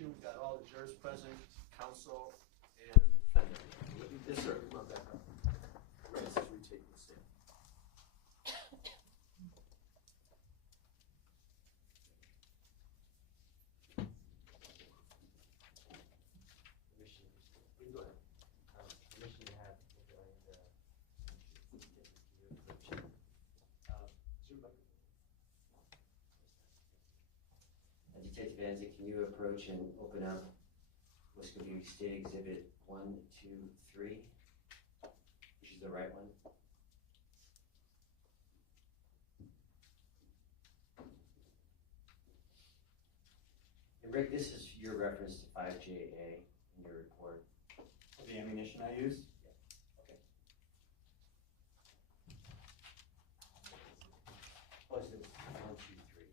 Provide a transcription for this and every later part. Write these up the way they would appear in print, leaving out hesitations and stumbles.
issue. We've got all the jurors present, counsel, and defendant. Yes, sir. Come on back up. Right, this is where you take the stand. Permission. You can go ahead. Permission to have the Detective Anzik, can you approach and open up what's going to be State Exhibit 1, 2, 3, which is the right one? And Rick, this is your reference to 5JA in your report. The ammunition I used? Yeah. Okay. Oh, so it's 1, 2, 3.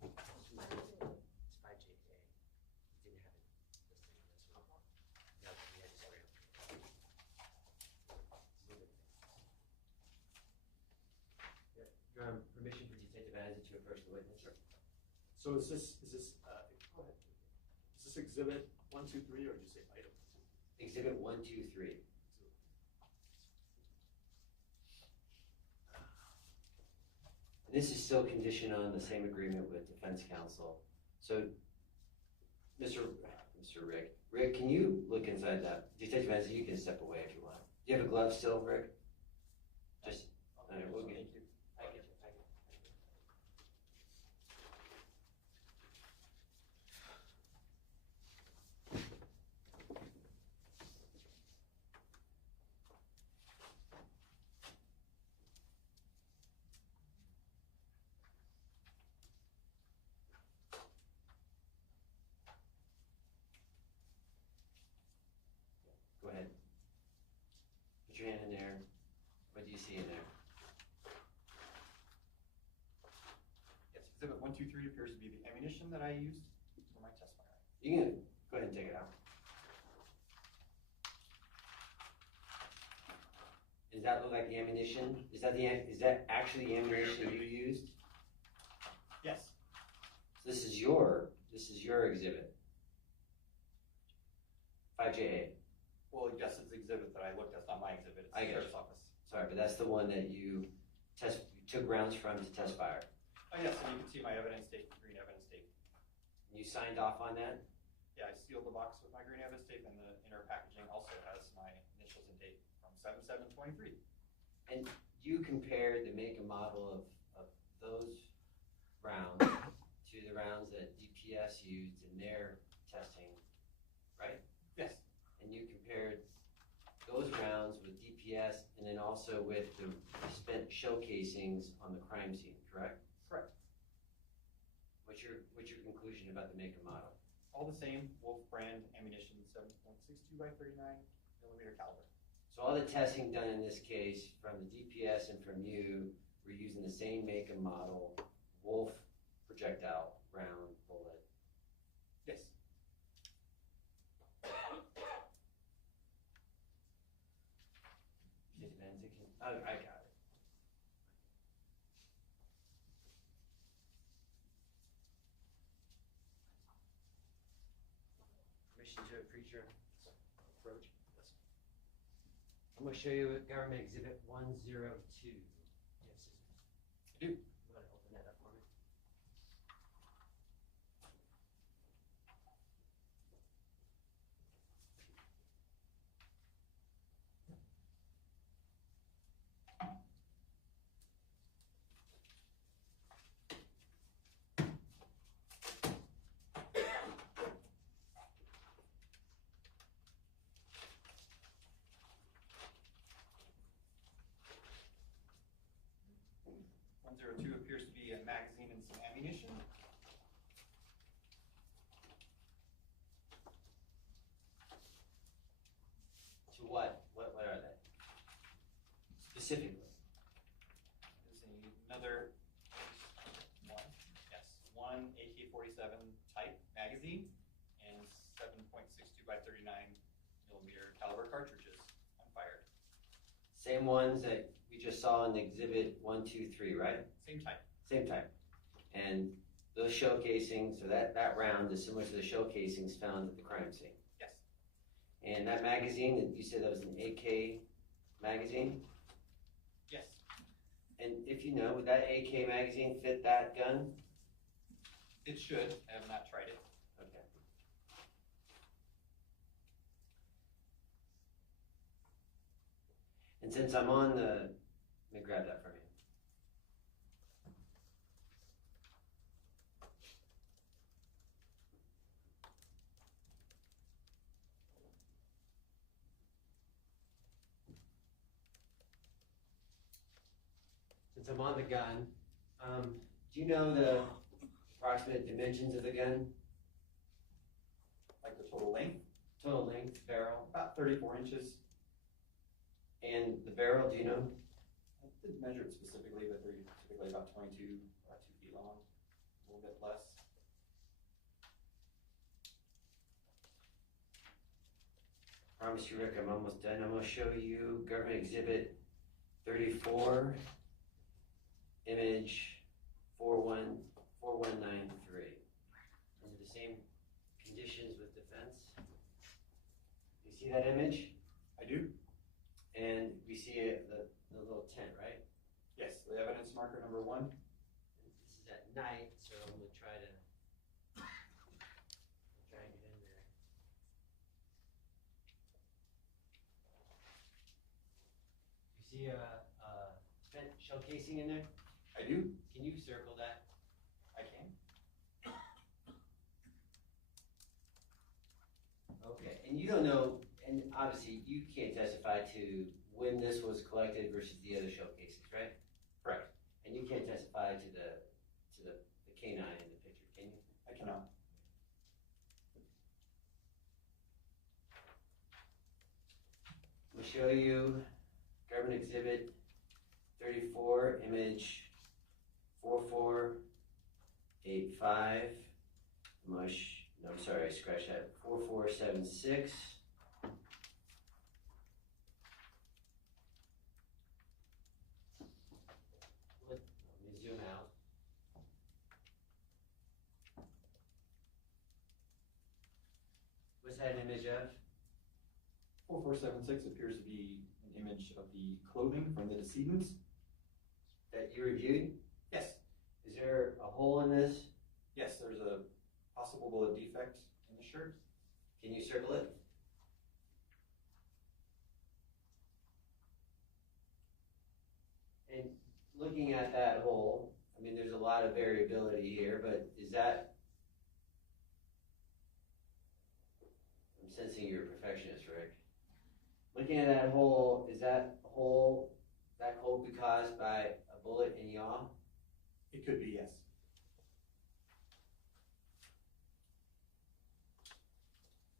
It's 5JA. You didn't have it listed on this one. No, we had to spray it. Your permission for Detective Anzik to approach the witness? Sure. So is this, go ahead. Is this exhibit 1, 2, 3, or did you say item? Exhibit 1, 2, 3. And this is still conditioned on the same agreement with defense counsel. So, Mr. Rick, can you look inside that? Detective Anzik, you can step away if you want. Do you have a glove still, Rick? Just, we'll get. Thank you. I get you. Go ahead. Put your hand in there. What do you see in there? Yes, exhibit 1, 2, 3 appears to be the ammunition that I used for my test fire. You can go ahead and take it out. Does that look like the ammunition? Is that actually the ammunition you used? Yes. So this is your exhibit. 5JA. Well, yes, it's the exhibit that I looked at. It's not my exhibit. It's I the get sheriff's you. office. Sorry, but that's the one that you took rounds from to test fire. Oh, yes, and you can see my evidence tape, green evidence tape. And you signed off on that? Yeah, I sealed the box with my green evidence tape, and the inner packaging also has my initials and date from 7/7/23. And you compared the make and model of those rounds to the rounds that DPS used in their testing, right? Yes. And you compared those rounds with DPS and then also with the spent shell casings on the crime scene, correct? Correct. What's your conclusion about the make and model? All the same Wolf brand ammunition, 7.62x39mm caliber. So all the testing done in this case from the DPS and from you were using the same make and model Wolf projectile round bullet. Yes. Oh, I got it. Permission to approach. Yes. I'm going to show you Government Exhibit 102. Yes, I do. you want to open that up for me? .102 appears to be a magazine and some ammunition. To what? What are they? Specifically. There's another one AK-47 type magazine and 7.62x39mm caliber cartridges unfired. Same ones that we just saw in Exhibit 1, 2, 3, right? Same type. Same type. And those shell casings, or that round is similar to the shell casings found at the crime scene. Yes. And that magazine, you said that was an AK magazine? Yes. And if you know, would that AK magazine fit that gun? It should. I have not tried it. Okay. And since I'm on the, let me grab that from you. Since I'm on the gun, do you know the approximate dimensions of the gun? Like the total length, Total length, barrel, about 34 inches. and the barrel, do you know? I didn't measure it specifically, but they're typically about 22, about 2 feet long, a little bit less. Promise you, Rick, I'm almost done. I'm gonna show you Government Exhibit 34, image 4193. Under the same conditions with defense. You see that image? I do? And we see the little tent, right? Yes, the evidence marker number 1. This is at night, so I'm gonna try and get in there. You see a spent shell casing in there? I do? Can you circle that? I can. Okay, and you don't know, and obviously you can't testify to when this was collected versus the other shell casings, right? Correct. And you can't testify to the canine in the picture, can you? I cannot. We'll show you Government Exhibit 34, image 4485. No, sorry, scratch that. 4476. Let me zoom out. What's that an image of? 4476 appears to be an image of the clothing from the decedents. That you reviewed? Yes. Is there a hole in this? Yes, there's a possible bullet defect in the shirt. Can you circle it? And looking at that hole, I mean, there's a lot of variability here, but is that, I'm sensing you're a perfectionist, Rick. Looking at that hole, is that hole be caused by a bullet in yaw? It could be, yes.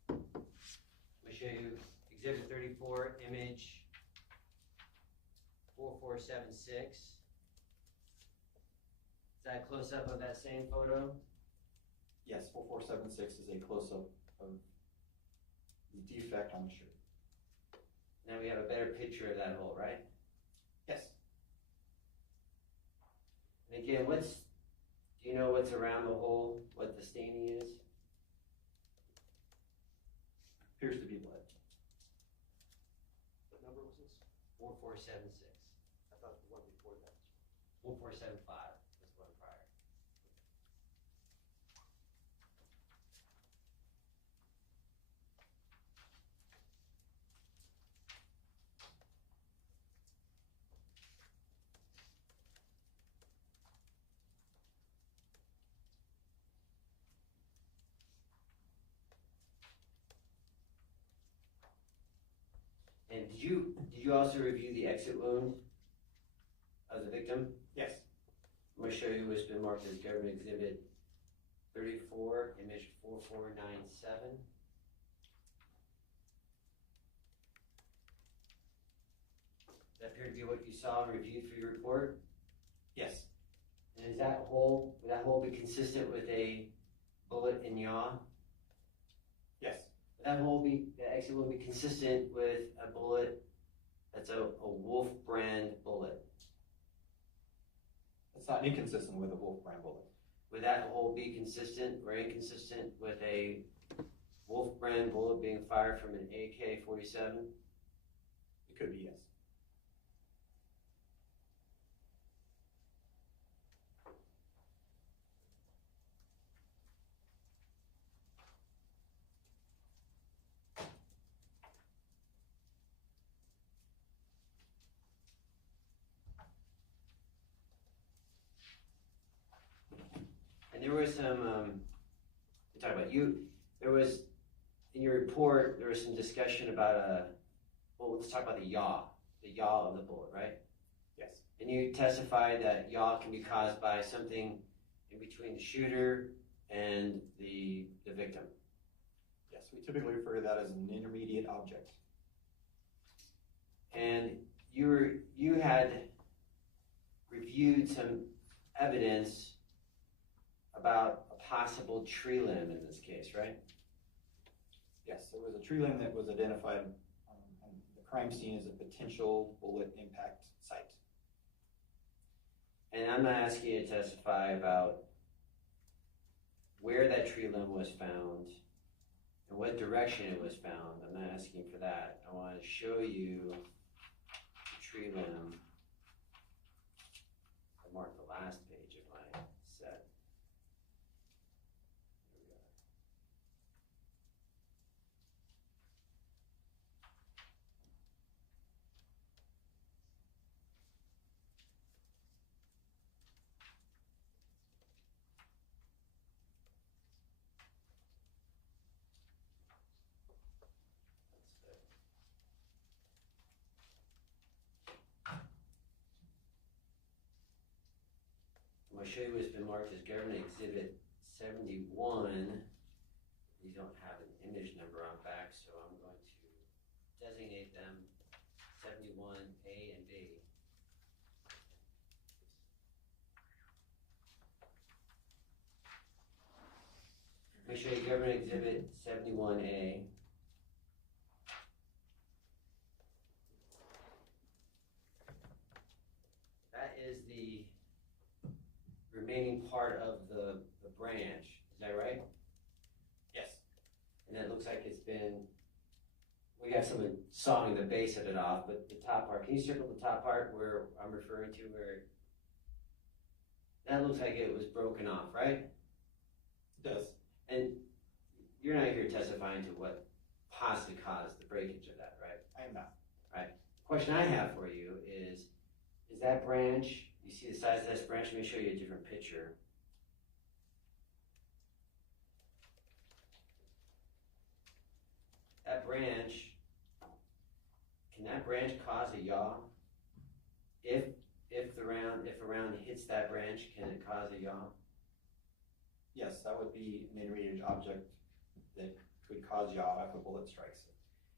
Let me show you Exhibit 34, image 4476. Is that a close-up of that same photo? Yes, 4476 is a close-up of the defect on the shirt. Now we have a better picture of that hole, right? Yes. And again, do you know what's around the hole, what the staining is? Appears to be blood. What number was this? 4476. I thought the one before that. 4475 was one prior. And did you also review the exit wound of the victim? Yes. I'm going to show you what's been marked as Government Exhibit 34, image 4497. Does that appear to be what you saw and reviewed for your report? Yes. And would that hole be consistent with a bullet in yaw? Yes. Would the exit wound be consistent with a bullet that's a Wolf brand bullet? It's not inconsistent with a Wolf brand bullet. would that hole be consistent or inconsistent with a Wolf brand bullet being fired from an AK-47? It could be, yes. And there was some, we talked about there was, in your report, there was some discussion about well, let's talk about the yaw of the bullet, right? Yes. And you testified that yaw can be caused by something in between the shooter and the victim. Yes, we typically refer to that as an intermediate object. And you had reviewed some evidence about a possible tree limb in this case, right? Yes, there was a tree limb that was identified on the crime scene as a potential bullet impact site. And I'm not asking you to testify about where that tree limb was found and what direction it was found. I'm not asking for that. I want to show you the tree limb. I marked the last page of my set. Here we are. I'm going to show you what's been marked as Government Exhibit 71. These don't have an image number on back, so I'm going to designate them 71A and B. I'm going to show you Government Exhibit 71A. That is the remaining part of the branch, is that right? Yes. And that looks like it's been, we got someone sawing the base of it off, but the top part, can you circle the top part where I'm referring to, where that looks like it was broken off, right? It does. And you're not here testifying to what possibly caused the breakage of that, right? I am not. Right. The question I have for you is that branch, you see the size of this branch? Let me show you a different picture. That branch, can that branch cause a yaw? If a round hits that branch, can it cause a yaw? Yes, that would be an intermediate object that could cause yaw if a bullet strikes it.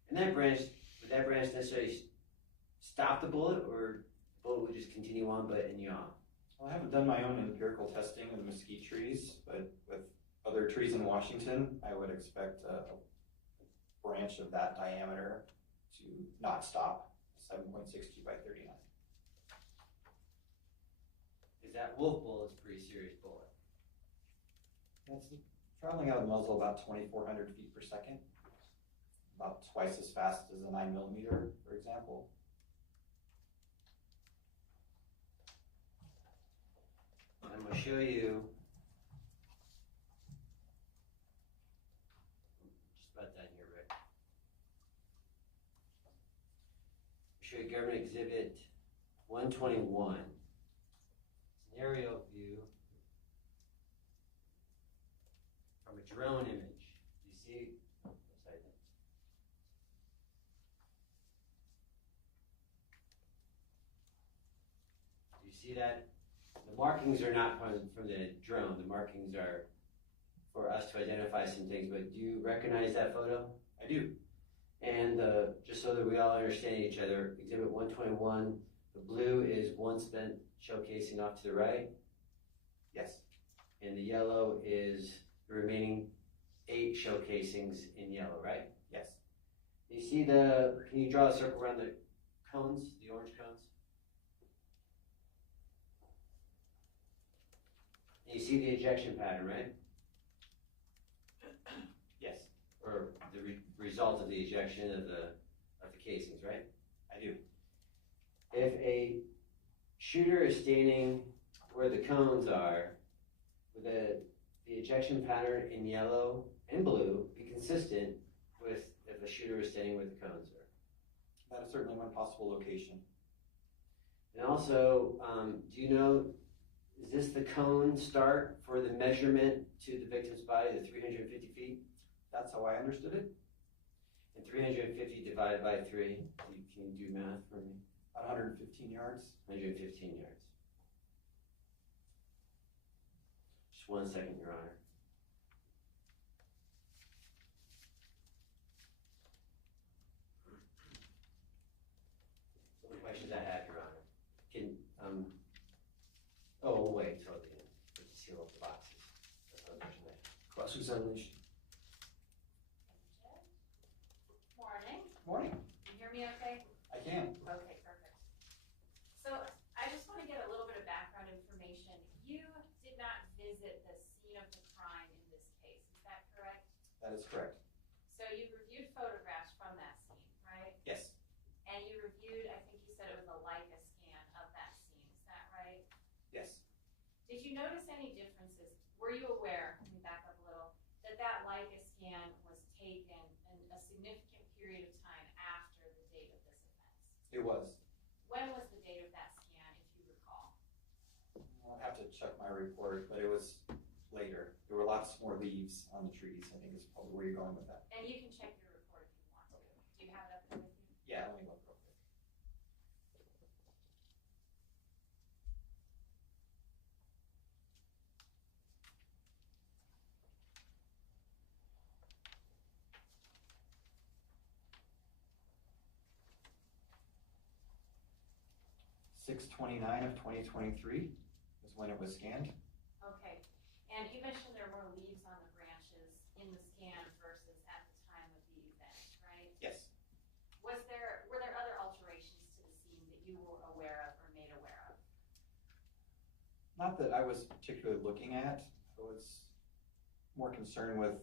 And that branch, would that branch necessarily stop the bullet, or the bullet would just continue on but in yaw? Well, I haven't done my own empirical testing of the mesquite trees, but with other trees in Washington, I would expect a branch of that diameter to not stop, 7.62 by 39. Is that wolf bullet's a pretty serious bullet? That's traveling out of the muzzle about 2,400 feet per second, about twice as fast as a 9mm, for example. I'm going to show you, just about done here, Rick. Show you Government Exhibit 121, scenario view from a drone image. Do you see? Upside down. Do you see that? The markings are not from the drone. The markings are for us to identify some things, but do you recognize that photo? I do. And just so that we all understand each other, Exhibit 121, the blue is one spent showcasing off to the right. Yes. And the yellow is the remaining 8 showcasings in yellow, right? Yes. You see can you draw a circle around the cones, the orange cones? You see the ejection pattern, right? Yes, Or the result of the ejection of the casings, right? I do. If a shooter is standing where the cones are, would the ejection pattern in yellow and blue be consistent with if a shooter is standing where the cones are? That is certainly one possible location. And also, do you know, is this the cone start for the measurement to the victim's body, the 350 feet? That's how I understood it. And 350 divided by 3, can you do math for me? 115 yards. 115 yards. Just 1 second, Your Honor. What questions I have, Your Honor? Can, oh, wait, till the end, to seal up the boxes. That's another question I have. Cross-examination. Morning. Morning. Can you hear me okay? I can. Okay, perfect. So I just want to get a little bit of background information. You did not visit the scene of the crime in this case, is that correct? That is correct. So you reviewed photographs from that scene, right? Yes. And you reviewed, I think you said it was a Leica scan of that scene, is that right? Yes. Did you notice any differences? Were you aware, let me back up a little, that that Leica scan was taken in a significant period of time after the date of this offense? It was. When was the date of that scan, if you recall? I'll have to check my report, but it was later. There were lots more leaves on the trees, I think is probably where you're going with that. And you can check your report if you want to. Do you have it up there with you? Yeah, let me look real quick. (6/29 of 2023) is when it was scanned. Okay. And you mentioned there were leaves on the branches in the scan versus at the time of the event, right? Yes. Were there other alterations to the scene that you were aware of or made aware of? Not that I was particularly looking at. I was more concerned with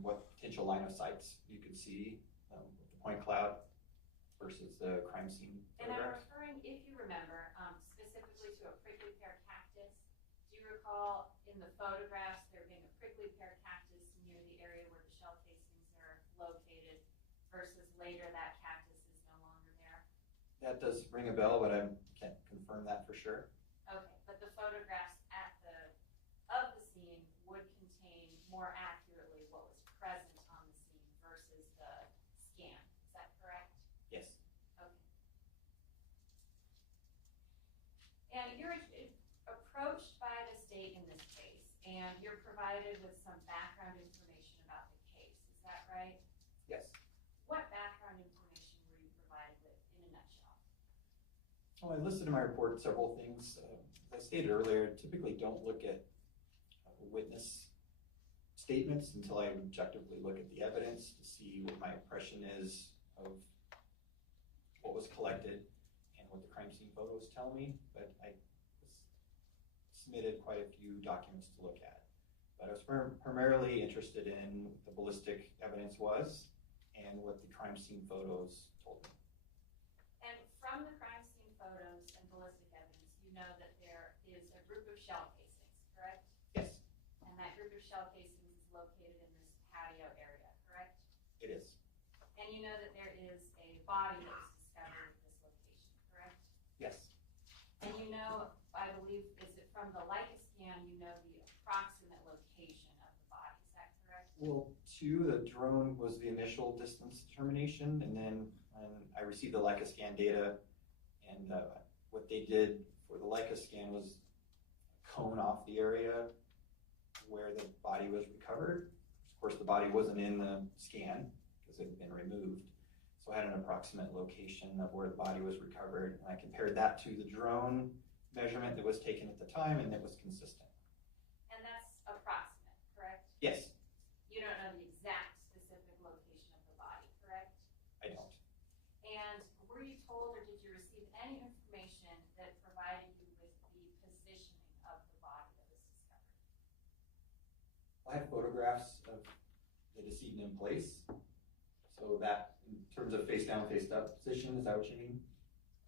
what potential line of sights you could see with the point cloud versus the crime scene And I'm photograph. referring, if you remember, specifically to a prickly pear cactus. Do you recall in the photographs there being a prickly pear cactus near the area where the shell casings are located versus later that cactus is no longer there? That does ring a bell, but I can't confirm that for sure. Okay, but the photographs of the scene would contain more accurately what was present on the scene versus the scan. Is that correct? Yes. Okay. And you're approached by the state in this case, and you're provided with some background information about the case. Is that right? Yes. What background information were you provided with in a nutshell? Well, I listed in my report several things. As I stated earlier, typically don't look at witness statements until I objectively look at the evidence to see what my impression is of what was collected and what the crime scene photos tell me. But I submitted quite a few documents to look at. But I was primarily interested in what the ballistic evidence was and what the crime scene photos told me. And from the crime scene photos and ballistic evidence, you know that there is a group of shell casings, correct? Yes, And that group of shell casings is located in this patio area, correct? it is. And you know that there is a body that was discovered at this location, correct? Yes. And you know, I believe, is it from the Leica scan, you know the approximate location of the body, is that correct? Well, the drone was the initial distance determination, and then I received the Leica scan data, and what they did for the Leica scan was cone off the area where the body was recovered. Of course, the body wasn't in the scan because it had been removed. So I had an approximate location of where the body was recovered, and I compared that to the drone measurement that was taken at the time, and it was consistent. And that's approximate, correct? Yes, You don't know the exact specific location of the body, correct? I don't. And were you told or did you receive any information that provided you with the positioning of the body that was discovered? I have photographs of the decedent in place. So that, in terms of face down, face up position, is that what you mean?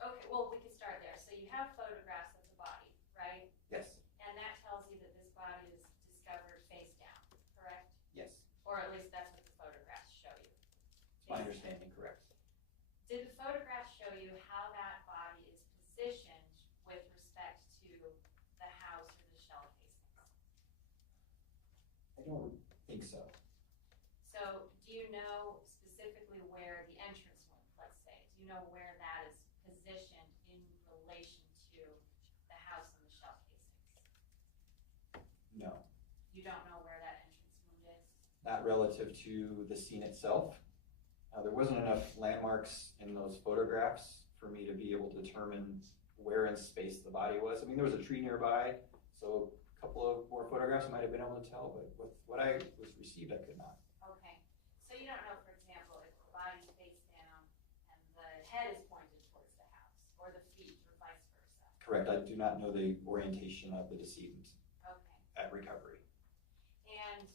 Okay, well, we can start there. So you have photographs of the body, right? Yes. And that tells you that this body is discovered face down, correct? Yes. Or at least that's what the photographs show you. It's my understanding, correct. Did the photographs show you how that body is positioned with respect to the house or the shell casings? I don't think so. So do you know specifically where the entrance went, let's say? Do you know where that is positioned in relation to the house and the shell casings? No. You don't know where that entrance wound is? Not relative to the scene itself. There wasn't enough landmarks in those photographs for me to be able to determine where in space the body was. I mean, there was a tree nearby, so a couple of more photographs I might have been able to tell, but with what I was received, I could not. Okay. So you don't know, for example, if the body's face down and the head is pointed towards the house, or the feet, or vice versa? Correct. I do not know the orientation of the decedent Okay. at recovery. And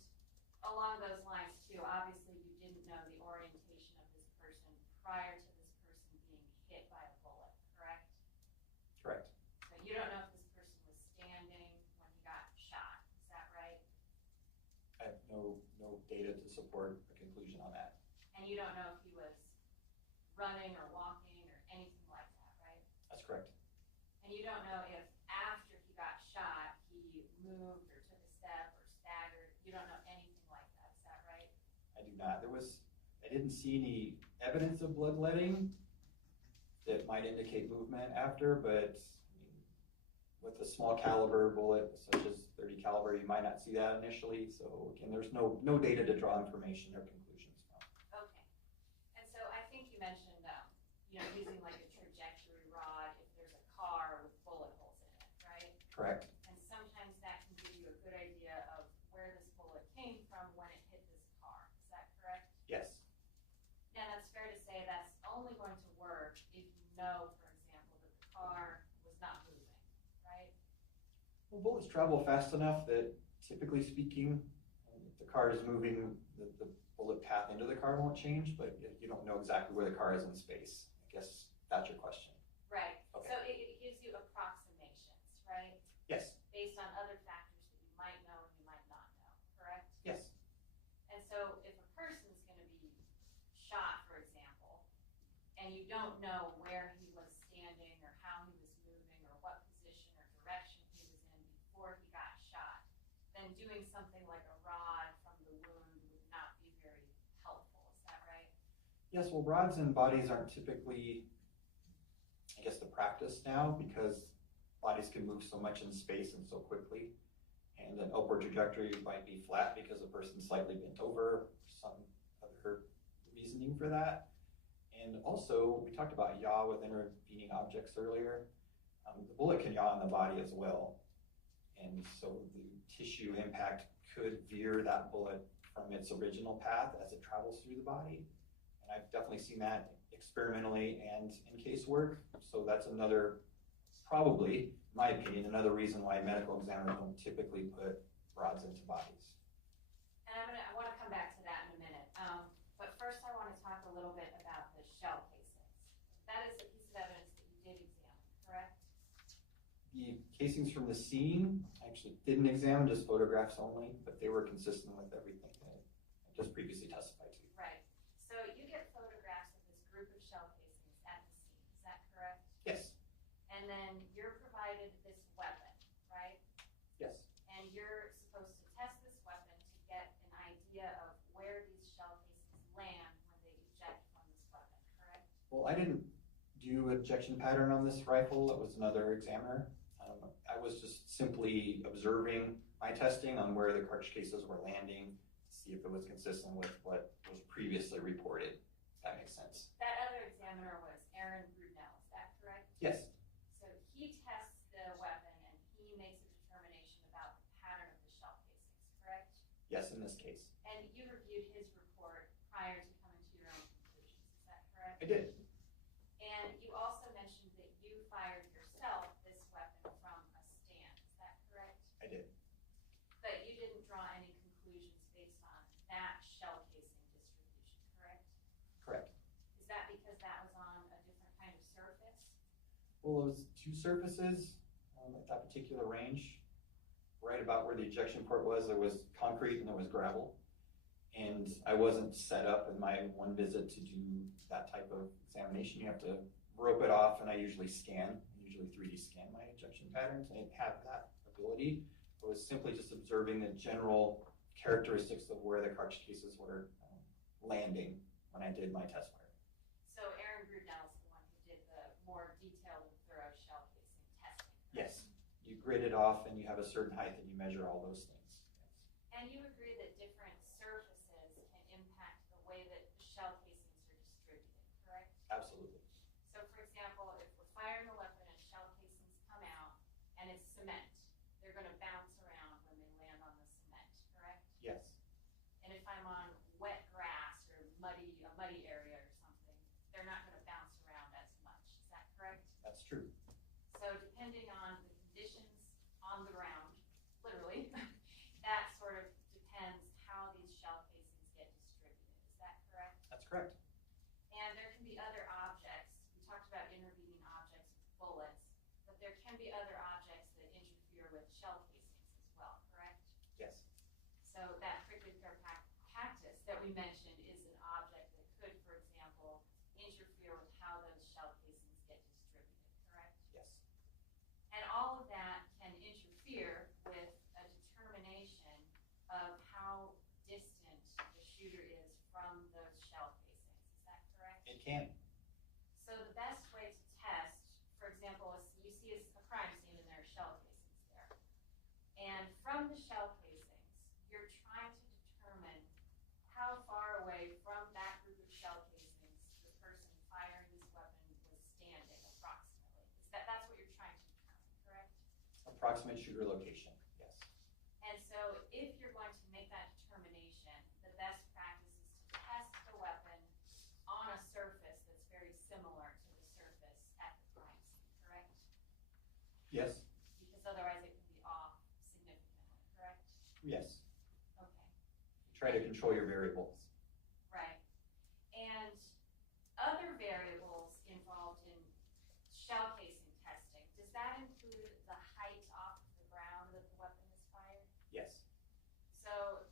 along those lines too, obviously you didn't know the orientation of this person prior to this person being hit by a bullet, correct? Correct. So you don't know if this person was standing when he got shot, is that right? I have no data to support a conclusion on that. And you don't know if he was running or walking or anything like that, right? That's correct. And you don't know if after he got shot, he moved or took a step or staggered. You don't know anything like that, is that right? I do not. I didn't see any evidence of bloodletting that might indicate movement after, but I mean, with a small caliber bullet such as .30 caliber, you might not see that initially. So again, there's no data to draw information or conclusions from. Okay. And so I think you mentioned, using like a trajectory rod if there's a car with bullet holes in it, right? Correct. And sometimes that can give you a good idea of where this bullet came from when it hit this car. Is that correct? Yes. Now, that's fair to say that's only going to work if you know, for example, that the car was not moving, right? Well, bullets travel fast enough that typically speaking, if the car is moving, the bullet path into the car won't change, but you don't know exactly where the car is in space. I guess that's your question. Right. Okay. So it gives you approximations, right? Yes. Based on other factors that you might know and you might not know, correct? Yes. And so if a person's going to be shot, for example, and you don't know where he was standing or how he was moving or what position or direction he was in before he got shot, then doing something like a rod from the wound would not be very helpful. Is that right? Yes, well, rods and bodies aren't typically, I guess, the practice now because bodies can move so much in space and so quickly. And an upward trajectory might be flat because the person's slightly bent over, some other reasoning for that. And also, we talked about yaw with intervening objects earlier. The bullet can yaw on the body as well. And so the tissue impact could veer that bullet from its original path as it travels through the body. And I've definitely seen that experimentally and in casework. So that's another, probably, in my opinion, another reason why medical examiners don't typically put rods into bodies. And I want to come back to that in a minute. But first I want to talk a little bit about the shell casings. That is a piece of evidence that you did examine, correct? The casings from the scene, I actually didn't examine, just photographs only, but they were consistent with everything that I just previously testified to. Right. So you get photographs of this group of shell casings at the scene, is that correct? Yes. And then you're provided this weapon, right? Yes. And you're supposed to test this weapon to get an idea of where these shell casings land when they eject from this weapon, correct? Well, I didn't do ejection pattern on this rifle. It was another examiner. I was just simply observing my testing on where the cartridge cases were landing to see if it was consistent with what was previously reported. If that makes sense. That other examiner was Aaron Brunel, is that correct? Yes. So he tests the weapon and he makes a determination about the pattern of the shell casings, correct? Yes, in this case. And you reviewed his report prior to coming to your own conclusions, is that correct? I did. And you also mentioned that you fired yourself this weapon from a stand, is that correct? I did. But you didn't draw any conclusions Well, it was two surfaces at that particular range. Right about where the ejection port was, there was concrete and there was gravel. And I wasn't set up in my one visit to do that type of examination. You have to rope it off, and I usually 3D scan my ejection patterns, and it had that ability. It was simply just observing the general characteristics of where the cartridge cases were landing when I did my test fire. So Aaron Brunell's the one who did the more detailed and thorough shell casing testing. Correct? Yes, you grid it off, and you have a certain height, and you measure all those things. Yes. And you agree that different surfaces can impact the way that the shell casings are distributed, correct? Absolutely. So for example, if we're firing a weapon and shell casings come out and it's cement, they're going to bounce around when they land on the cement, correct? Yes. And if I'm on wet grass or a muddy area or something, they're not going to bounce around as much. Is that correct? That's true. So depending on the conditions on the ground, literally, that sort of depends how these shell casings get distributed. Is that correct? That's correct. And there can be other objects. We talked about intervening objects with bullets, but there can be other objects that interfere with shell casings as well, correct? Yes. So that prickly pear cactus that we mentioned is an object that could, for example, interfere with how those shell casings get distributed, correct? Yes. And all of that can interfere with a determination of how distant the shooter is from those shell casings. Is that correct? It can. So the best way to test, for example, you see a crime scene and there are shell casings there. And from the shell casings, you're trying to determine how far away from that group of shell casings the person firing this weapon was standing approximately. That's what you're trying to determine, correct? Approximate shooter location. Yes. And so if you're going to make that determination, the best practice is to test the weapon on a surface that's very similar to the surface at the crime scene, correct? Yes. Because otherwise it can be off significantly, correct? Yes. Okay, Try to control your variables. right. And other variables involved in shell casing testing, does that include the height off of the ground that the weapon is fired? Yes. So,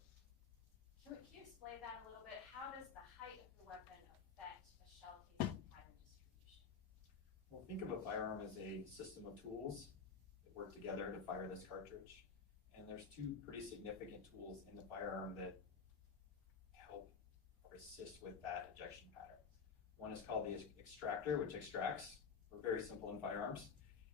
can you explain that a little bit? How does the height of the weapon affect a shell casing pattern distribution? Well, think of a firearm as a system of tools that work together to fire this cartridge. And there's two pretty significant tools in the firearm that help or assist with that ejection pattern. One is called the extractor, which extracts. We're very simple in firearms.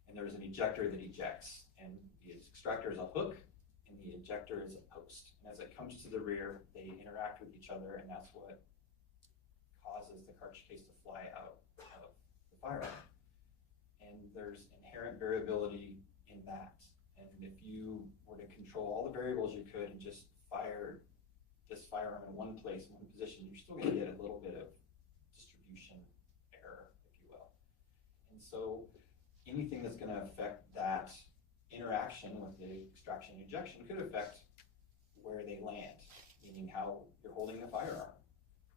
And there's an ejector that ejects. And the extractor is a hook, and the ejector is a post. And as it comes to the rear, they interact with each other, and that's what causes the cartridge case to fly out of the firearm. And there's inherent variability in that. And if you were to control all the variables you could and just fire this firearm in one place, one position, you're still going to get a little bit of distribution error, if you will. And so anything that's going to affect that interaction with the extraction and ejection could affect where they land, meaning how you're holding the firearm,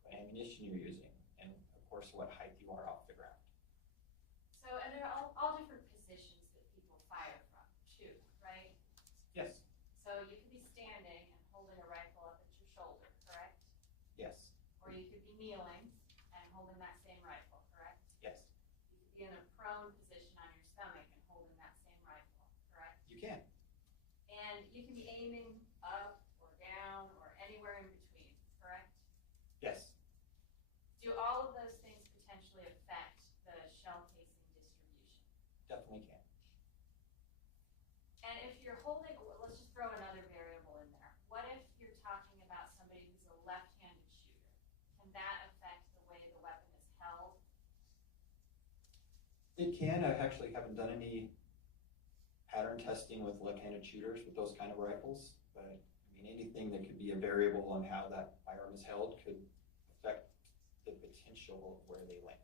what ammunition you're using, and of course what height you are off the ground. So, and there are all different positions that people fire from, too, right? Yes. So you could be standing and holding a rifle up at your shoulder, correct? Yes. Or you could be kneeling and holding that same rifle, correct? Yes. You could be in a prone position on your stomach and holding that same rifle, correct? You can. And you can be aiming up or down or anywhere in between, correct? Yes. Do all of those things potentially affect the shell casing distribution? Definitely can. And if you're holding, let's just throw another variable in there. What if you're talking about somebody who's a left-handed shooter? Can that affect the way the weapon is held? It can. I actually haven't done any pattern testing with left-handed shooters with those kind of rifles, but I mean anything that could be a variable on how that firearm is held could affect the potential of where they land.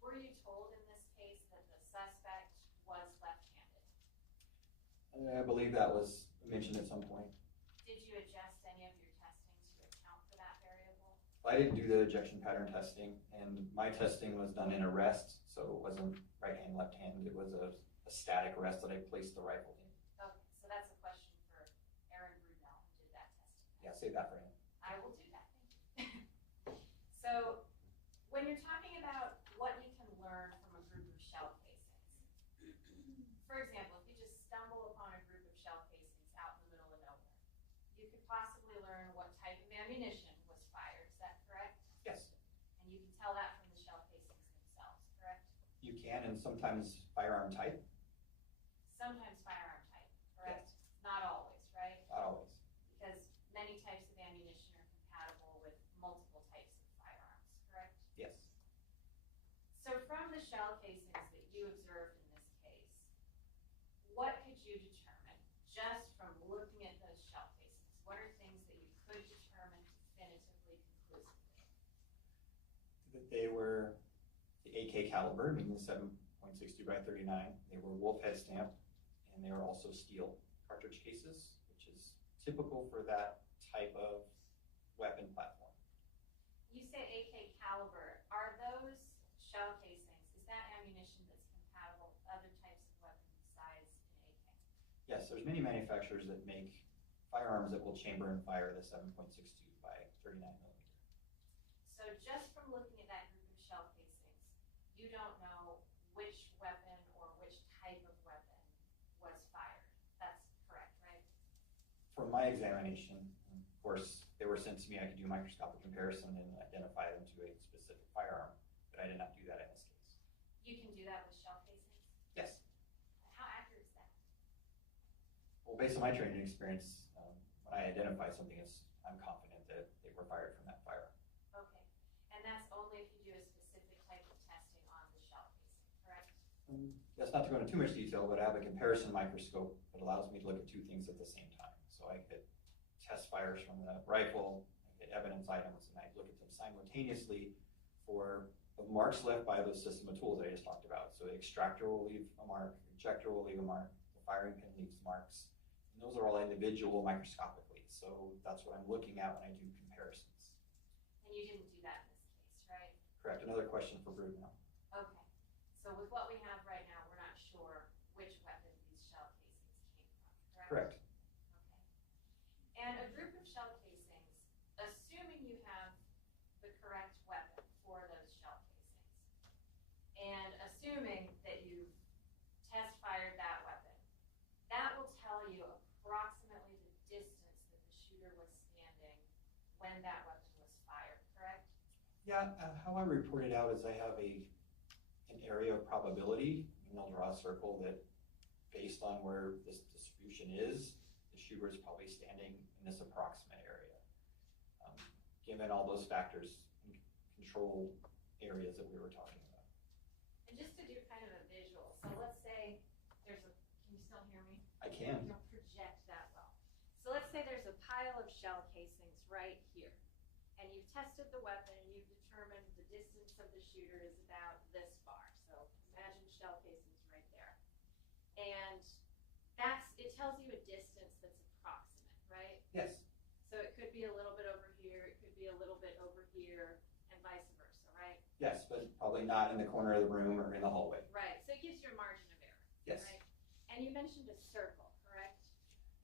Were you told in this case that the suspect was left-handed? I believe that was mentioned at some point. Did you adjust any of your testing to account for that variable? I didn't do the ejection pattern testing, and my testing was done in a rest, so it wasn't right hand, left hand. It was a static rest that I placed the rifle in. Okay, so that's a question for Aaron Brunel, who did that testing. Yeah, save that for him. I will do that, thank you. So, when you're talking about what you can learn from a group of shell casings, for example, if you just stumble upon a group of shell casings out in the middle of nowhere, you could possibly learn what type of ammunition was fired, is that correct? Yes, And you can tell that from the shell casings themselves, correct? you can, and sometimes firearm type, Sometimes firearm type, correct? Not always, right? not always. Because many types of ammunition are compatible with multiple types of firearms, correct? Yes. So from the shell casings that you observed in this case, what could you determine just from looking at those shell casings? What are things that you could determine definitively, conclusively? That they were the AK caliber, meaning 7.62 by 39. They were wolf head stamp, and they were also steel cartridge cases, which is typical for that type of weapon platform. You say AK caliber. Are those shell casings, is that ammunition that's compatible with other types of weapons besides an AK? Yes, there's many manufacturers that make firearms that will chamber and fire the 7.62 by 39 millimeter. So just from looking at that group of shell casings, you don't know which weapon or which type of weapon was fired. That's correct, right? From my examination, of course, they were sent to me, I could do microscopic comparison and identify them to a specific firearm, but I did not do that in this case. You can do that with shell casings? Yes. How accurate is that? Well, based on my training experience, when I identify something, I'm confident that they were fired from that firearm. Okay. And that's only if you do a specific type of testing on the shell casing, correct? That's not to go into too much detail, but I have a comparison microscope that allows me to look at two things at the same time. So I could test fires from the rifle, I get evidence items, and I look at them simultaneously for the marks left by those system of tools that I just talked about. So the extractor will leave a mark, ejector will leave a mark, the firing pin leaves marks. And those are all individual microscopically. So that's what I'm looking at when I do comparisons. And you didn't do that in this case, right? Correct. Another question for Bruno. Okay. So with what we have right now, we're not sure which weapon these shell casings came from, correct? Correct. Okay. And a group of shell casings, assuming you have the correct weapon for those shell casings, and assuming that you've test fired that weapon, that will tell you approximately the distance that the shooter was standing when that weapon was fired, correct? Yeah, how I report it out is I have an area of probability, and I'll draw a circle that based on where this distribution is, the shooter is probably standing in this approximate area. Given all those factors and control areas that we were talking about. And just to do kind of a visual, so let's say there's a, can you still hear me? I can. You don't project that well. So let's say there's a pile of shell casings right here, and you've tested the weapon and you've determined the distance of the shooter is about this far. So imagine shell casings right there. And it tells you a distance that's approximate, right? Yes. So it could be a little bit over here, it could be a little bit over here, and vice versa, right? Yes, but probably not in the corner of the room or in the hallway. Right, so it gives you a margin of error. Yes. Right? And you mentioned a circle, correct?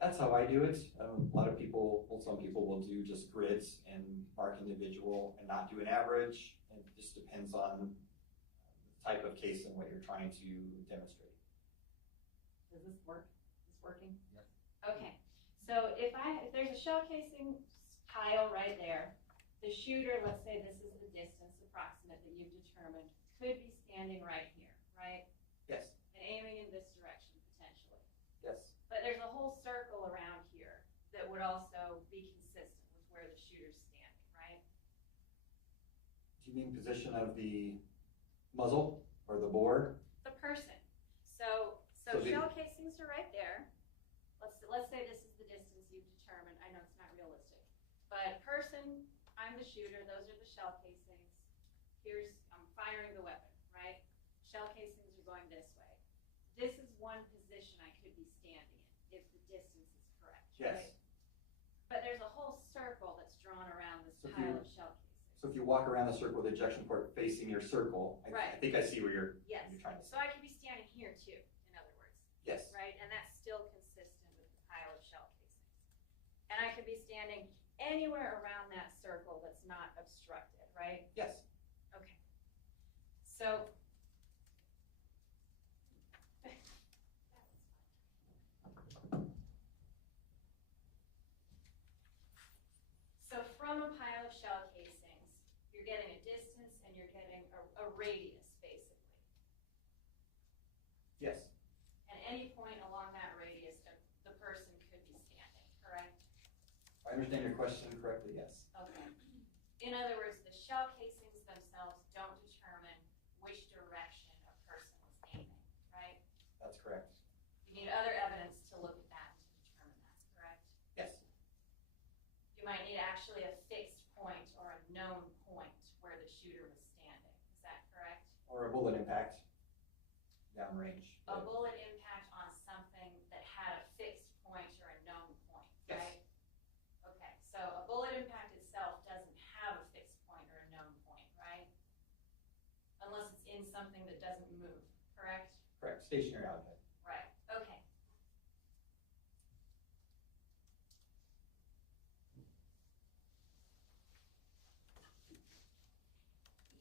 That's how I do it. A lot of people, well, some people will do just grids and mark individual and not do an average. It just depends on the type of case and what you're trying to demonstrate. Does this work? Is this working? Yes. Okay, so if there's a shell casing pile right there, the shooter, let's say this is the distance approximate that you've determined, could be standing right here, right? Yes. And aiming in this direction potentially. Yes. But there's a whole circle around here that would also be consistent with where the shooter's standing, right? Do you mean position of the muzzle or the bore? The person. So shell casings are right there. Let's say this is the distance you've determined. I know it's not realistic. But person, I'm the shooter, those are the shell casings. I'm firing the weapon, right? Shell casings are going this way. This is one position I could be standing in if the distance is correct, Yes. right? But there's a whole circle that's drawn around this So if pile you- of shell casings. So So if you walk around the circle with the ejection port facing your circle, I Right. think I see where you're Yes, trying to so say. I could be standing here too, in other words, Yes, right? And that's still consistent with the pile of shell casings. And I could be standing anywhere around that circle that's not obstructed, right? yes. Okay. So. So from a pile of shell casings, you're getting a distance and you're getting a radius, basically. Yes, At any point along that radius, the person could be standing, correct? if I understand your question correctly, yes. Okay. In other words, the shell casings themselves don't determine which direction a person was aiming, right? That's correct. You need other evidence to look at that and to determine that, correct? Yes, You might need actually a fixed point or a known point where the shooter was standing. Is that correct? or a bullet impact downrange. A bullet impact on something that had a fixed point or a known point, Yes. right? Okay, so a bullet impact itself doesn't have a fixed point or a known point, right? Unless it's in something that doesn't move, correct? Correct, stationary object. Right, okay.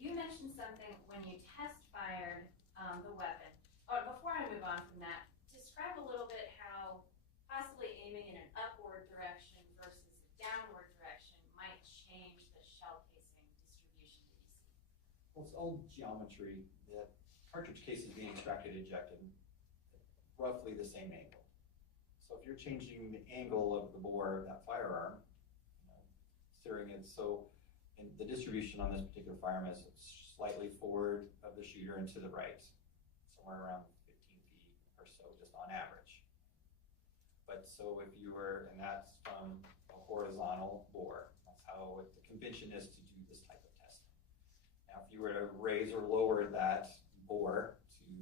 You mentioned something when you test fired the weapon. Oh, before I move on from that, describe a little bit how possibly aiming in an upward direction versus a downward direction might change the shell casing distribution that you see. Well, it's all geometry. The cartridge case is being extracted, ejected, roughly the same angle. So if you're changing the angle of the bore of that firearm, steering it so, and the distribution on this particular firearm is slightly forward of the shooter and to the right, somewhere around 15 feet or so, just on average. But so if you were, and that's from a horizontal bore, that's how the convention is to do this type of testing. Now, if you were to raise or lower that bore to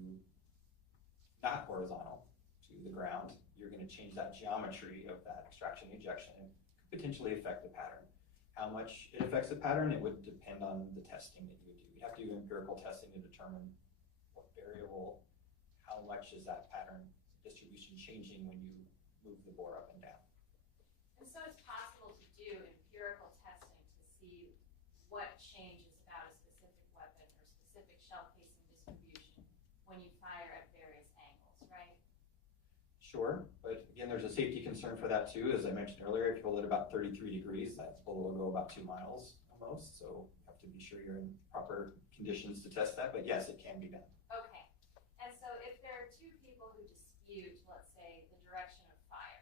not horizontal to the ground, you're going to change that geometry of that extraction ejection and could potentially affect the pattern. How much it affects the pattern, it would depend on the testing that you would do. You'd have to do empirical testing to determine what variable, how much is that pattern distribution changing when you move the bore up and down. And so it's possible to do empirical testing to see what changes about a specific weapon or specific shell casing distribution when you fire at various angles, right? Sure, but again, there's a safety concern for that too. As I mentioned earlier, if you hold it about 33 degrees, that's below go about 2 miles almost. So you have to be sure you're in proper conditions to test that, but yes, it can be done. Okay. And so if there are two people who dispute, let's say, the direction of fire,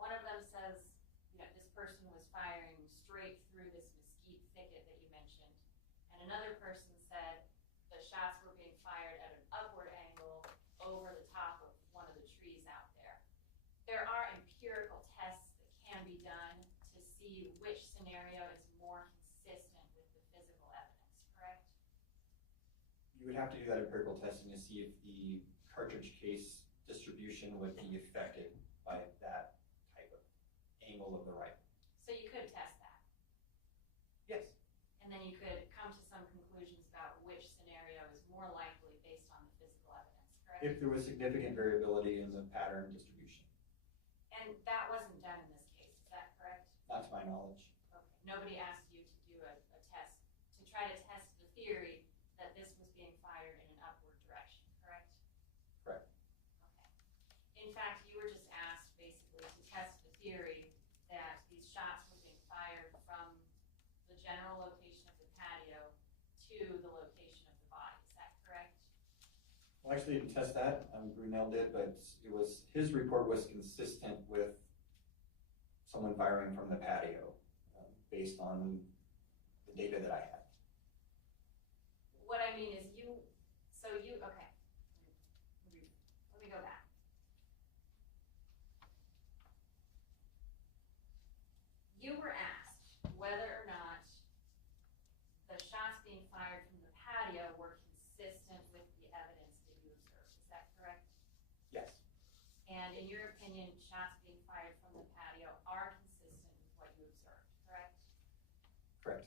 one of them says, you know, this person was firing straight through this mesquite thicket that you mentioned, and another person said the shots were being fired at an upward angle over the top of one of the trees out there. There are empirical tests that can be done to see which scenario is more consistent with the physical evidence, correct? You would have to do that empirical testing to see if the cartridge case distribution would be affected by that type of angle of the rifle. So you could test that, Yes. and then you could come to some conclusions about which scenario is more likely based on the physical evidence, correct? If there was significant variability in the pattern distribution, And that wasn't done in this case, is that correct? not to my knowledge. Okay, nobody asked you to do a test, to try to test the theory that this was being fired in an upward direction, correct? Correct. Okay. In fact, you were just asked basically to test the theory that these shots were being fired from the general location of the patio to the location of the body, is that correct? Well, actually, didn't test that. Brunel did, but it was, his report was consistent with someone firing from the patio based on the data that I had. What I mean is okay. Let me go back. You were asked whether or not the shots being fired from the patio were consistent with the evidence that you observed. Is that correct? Yes. And in your opinion, shots being fired from the patio are consistent with what you observed, correct? Correct.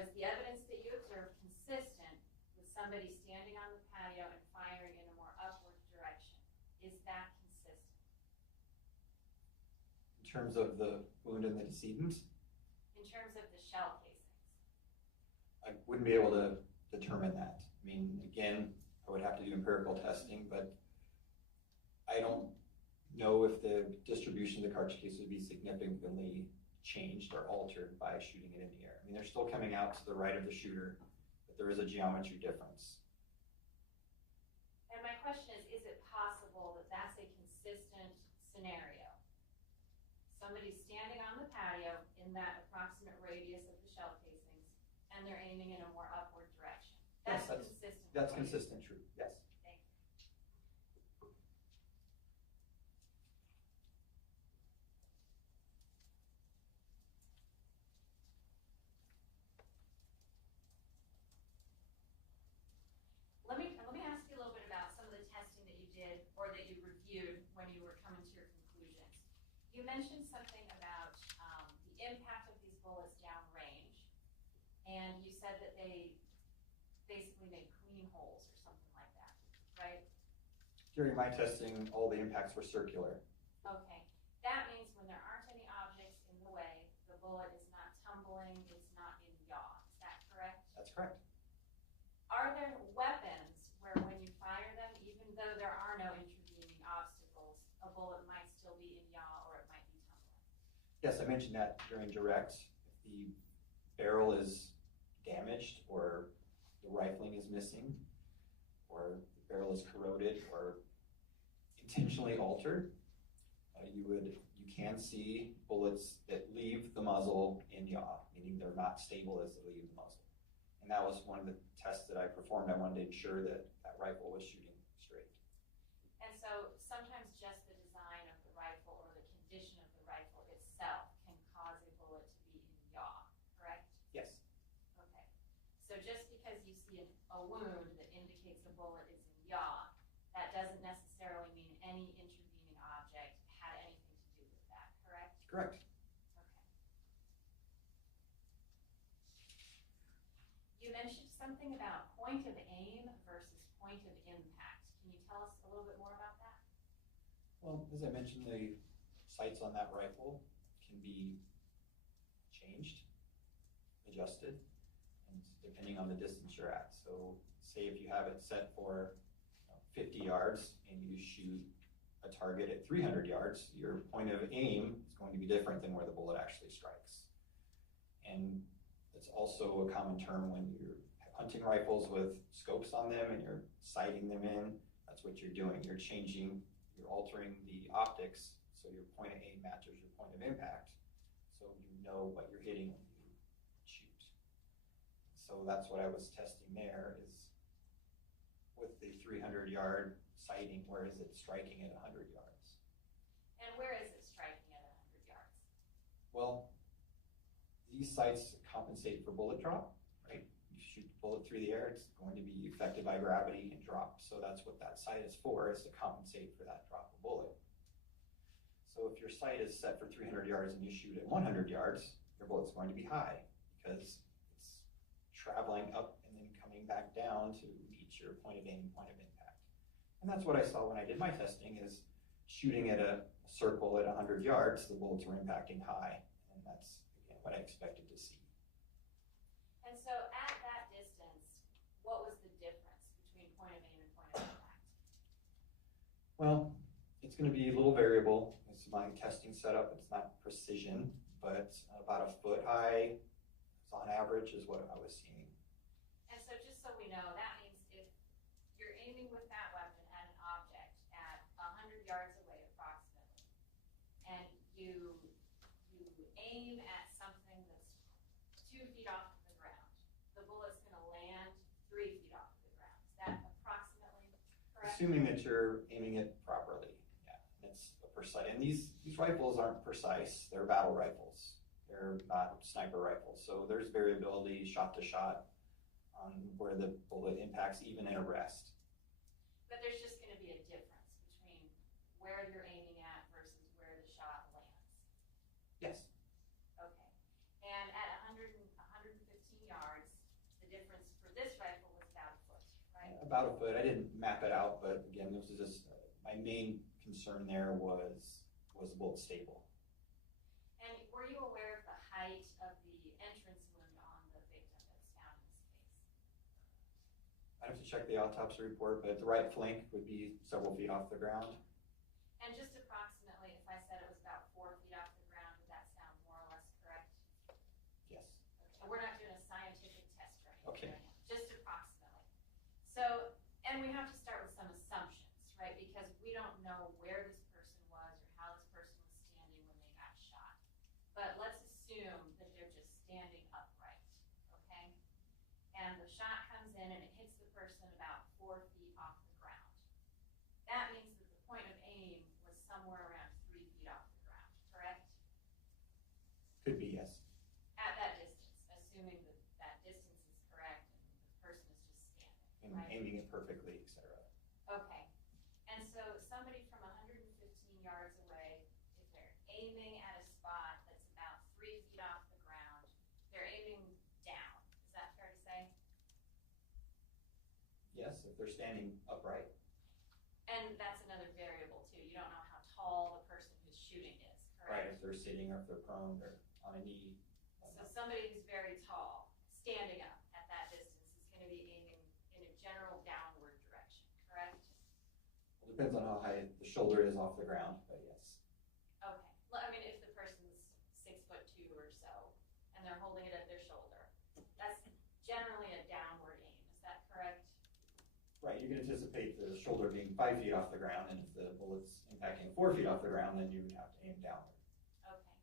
is the evidence that you observed consistent with somebody standing on the patio and firing in a more upward direction? Is that consistent? In terms of the wound in the decedent, In terms of the shell casings? I wouldn't be able to determine that. I mean, again, I would have to do empirical testing, but I don't know if the distribution of the cartridge case would be significantly changed or altered by shooting it in the air. I mean, they're still coming out to the right of the shooter, but there is a geometry difference. And my question is it possible that that's a consistent scenario? Somebody's standing on the patio in that approximate radius of the shell casings, and they're aiming in a more upward direction. Yes, That's consistent. That's with what you- consistent, true, yes. Thank you. Let me ask you a little bit about some of the testing that you did or that you reviewed when you were coming to your conclusions. You mentioned something about the impact of these bullets downrange, and you said that they basically made clean holes or something like that, right? During my testing, all the impacts were circular. Okay. That means when there aren't any objects in the way, the bullet is not tumbling, it's not in yaw. Is that correct? That's correct. Are there weapons where when you fire them, even though there are no intervening obstacles, a bullet might still be in yaw or it might be tumbling? Yes, I mentioned that during direct. If the barrel is damaged or the rifling is missing or the barrel is corroded or intentionally altered, you can see bullets that leave the muzzle in yaw, meaning they're not stable as they leave the muzzle. And that was one of the tests that I performed. I wanted to ensure that that rifle was shooting straight. And so sometimes just the design of the rifle or the condition of the rifle itself can cause a bullet to be in yaw, correct? Yes, Okay. So just because you see a wound that indicates a bullet is in yaw, that doesn't necessarily mean any intervening object had anything to do with that, correct? correct. Okay. You mentioned something about point of aim versus point of impact. Can you tell us a little bit more about that? Well, as I mentioned, the sights on that rifle can be changed, adjusted, and depending on the distance you're at. So say if you have it set for 50 yards and you shoot a target at 300 yards, your point of aim is going to be different than where the bullet actually strikes. And it's also a common term when you're hunting rifles with scopes on them and you're sighting them in. That's what you're doing. You're altering the optics so your point of aim matches your point of impact, so you know what you're hitting when you shoot. So that's what I was testing there, is with the 300-yard sighting, where is it striking at 100 yards? And where is it striking at 100 yards? Well, these sights compensate for bullet drop, right? You shoot the bullet through the air, it's going to be affected by gravity and drop. So that's what that sight is for, is to compensate for that drop of bullet. So if your sight is set for 300 yards and you shoot at 100 yards, your bullet's going to be high because it's traveling up and then coming back down to reach your point of aim, point of impact. And that's what I saw when I did my testing, is shooting at a circle at 100 yards, the bullets were impacting high. And that's, again, what I expected to see. And so at that distance, what was the difference between point of aim and point of impact? Well, it's going to be a little variable. It's my testing setup. It's not precision, but about a foot high, on average, is what I was seeing. And so just so we know, that means if you're aiming with that weapon at an object at 100 yards away approximately, and you aim at something that's 2 feet off of the ground, the bullet's going to land 3 feet off of the ground. Is that approximately correct? Assuming that you're aiming it properly, yeah. It's a precise. And these rifles aren't precise. They're battle rifles. They're not sniper rifles. So there's variability shot to shot on where the bullet impacts, even in a rest. But there's just going to be a difference between where you're aiming at versus where the shot lands. Yes. Okay. And at 115 yards, About a foot. I didn't map it out, but again, this is just, my main concern there was the bullet staple. And were you aware of the height of the entrance wound on the victim that was found in this case? I'd have to check the autopsy report, but the right flank would be several feet off the ground. And just approximately, if I said it was about 4 feet off the ground, would that sound more or less correct? Yes. Okay. We're not doing a scientific test right now. Okay. Just approximately. So, and we have to start with some assumptions, right? Because we don't know where this person was or how this person was standing when they got shot. But let's assume that they're just standing upright, okay? And the shot comes in and it hits the person about 4 feet off the ground. That means that the point of aim was somewhere around 3 feet off the ground, correct? Could be, yes. At that distance, assuming that that distance is correct and the person is just standing, And right? aiming it perfectly, et cetera. Okay, and so somebody from 115 yards away, if they're aiming at a spot that's about 3 feet off the ground, they're aiming down, is that fair to say? Yes, if they're standing upright. And that's another variable too, you don't know how tall the person who's shooting is, Right, correct? if they're sitting or if they're prone or on a knee. So somebody who's very tall, standing up at that distance is gonna be aiming in a general downward direction, correct? Well, depends on how high the shoulder is off the ground, but yes. Okay, well, I mean, if the person's 6'2" or so, and they're holding it at their shoulder, that's generally a downward aim, is that correct? Right, you can anticipate the shoulder being 5 feet off the ground, and if the bullet's impacting 4 feet off the ground, then you would have to aim downward. Okay.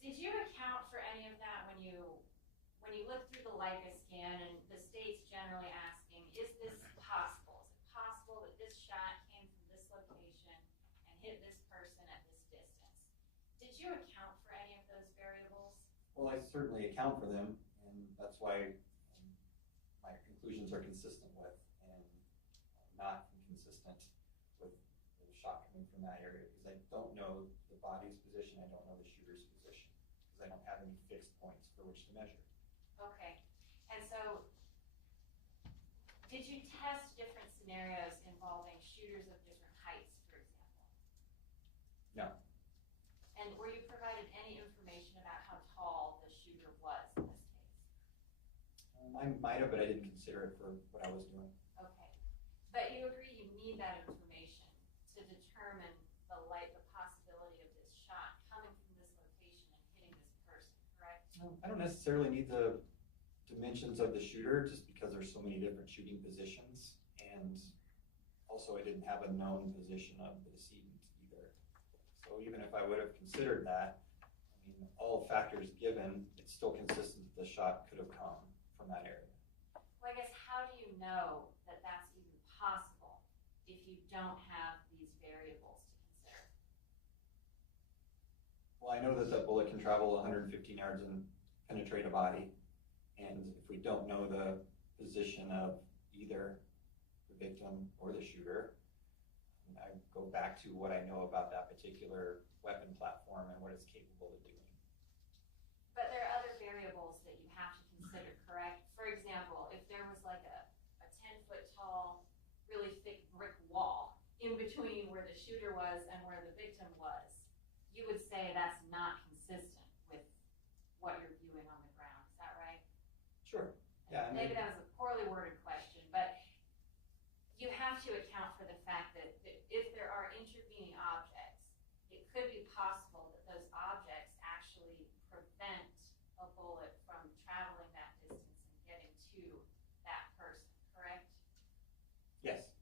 Did you account for any of that when you look through the Leica scan and the state's generally asking, is this possible? Is it possible that this shot came from this location and hit this person at this distance? Did you account for any of those variables? Well, I certainly account for them, and that's why my conclusions are consistent with and not inconsistent with the shot coming from that area, because I don't know the body's position, I don't know the shooter's position, because I don't have any fixed points for which to measure. Okay, and so did you test different scenarios involving shooters of different heights, for example? No. And were you provided any information about how tall the shooter was in this case? I might have, but I didn't consider it for what I was doing. Okay, but you agree you need that information to determine the possibility of this shot coming from this location and hitting this person, correct? I don't necessarily need the dimensions of the shooter, just because there's so many different shooting positions, and also I didn't have a known position of the decedent either. So even if I would have considered that, I mean, all factors given, it's still consistent that the shot could have come from that area. Well, I guess how do you know that that's even possible if you don't have these variables to consider? Well, I know that the bullet can travel 115 yards and penetrate a body, and if we don't know the position of either the victim or the shooter, I go back to what I know about that particular weapon platform and what it's capable of doing. But there are other variables that you have to consider, correct? For example, if there was like a 10-foot tall, really thick brick wall in between where the shooter was and where the victim was, you would say that's not consistent with what you're viewing on the ground, is that right? Sure. Yeah. Maybe that was a poorly worded question, but you have to account for the fact that if there are intervening objects, it could be possible that those objects actually prevent a bullet from traveling that distance and getting to that person, correct? Yes.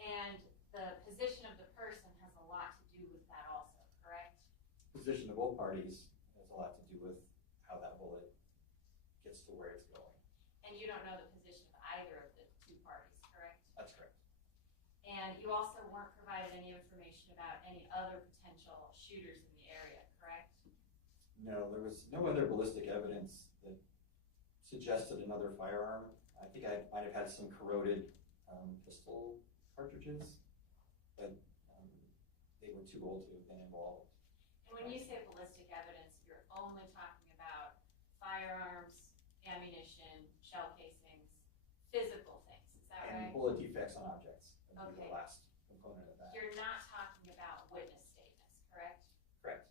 And the position of the person has a lot to do with that also, correct? Position of both parties has a lot to do with how that bullet gets to where it's going. And you don't know the position of either of the two parties, correct? That's correct. And you also weren't provided any information about any other potential shooters in the area, correct? No, there was no other ballistic evidence that suggested another firearm. I think I might have had some corroded pistol cartridges, but they were too old to have been involved. And when you say ballistic evidence, you're only talking about firearms, ammunition, shell casings, physical things, is that And right? bullet defects on objects would be Okay. the last component of that. You're not talking about witness statements, correct? Correct.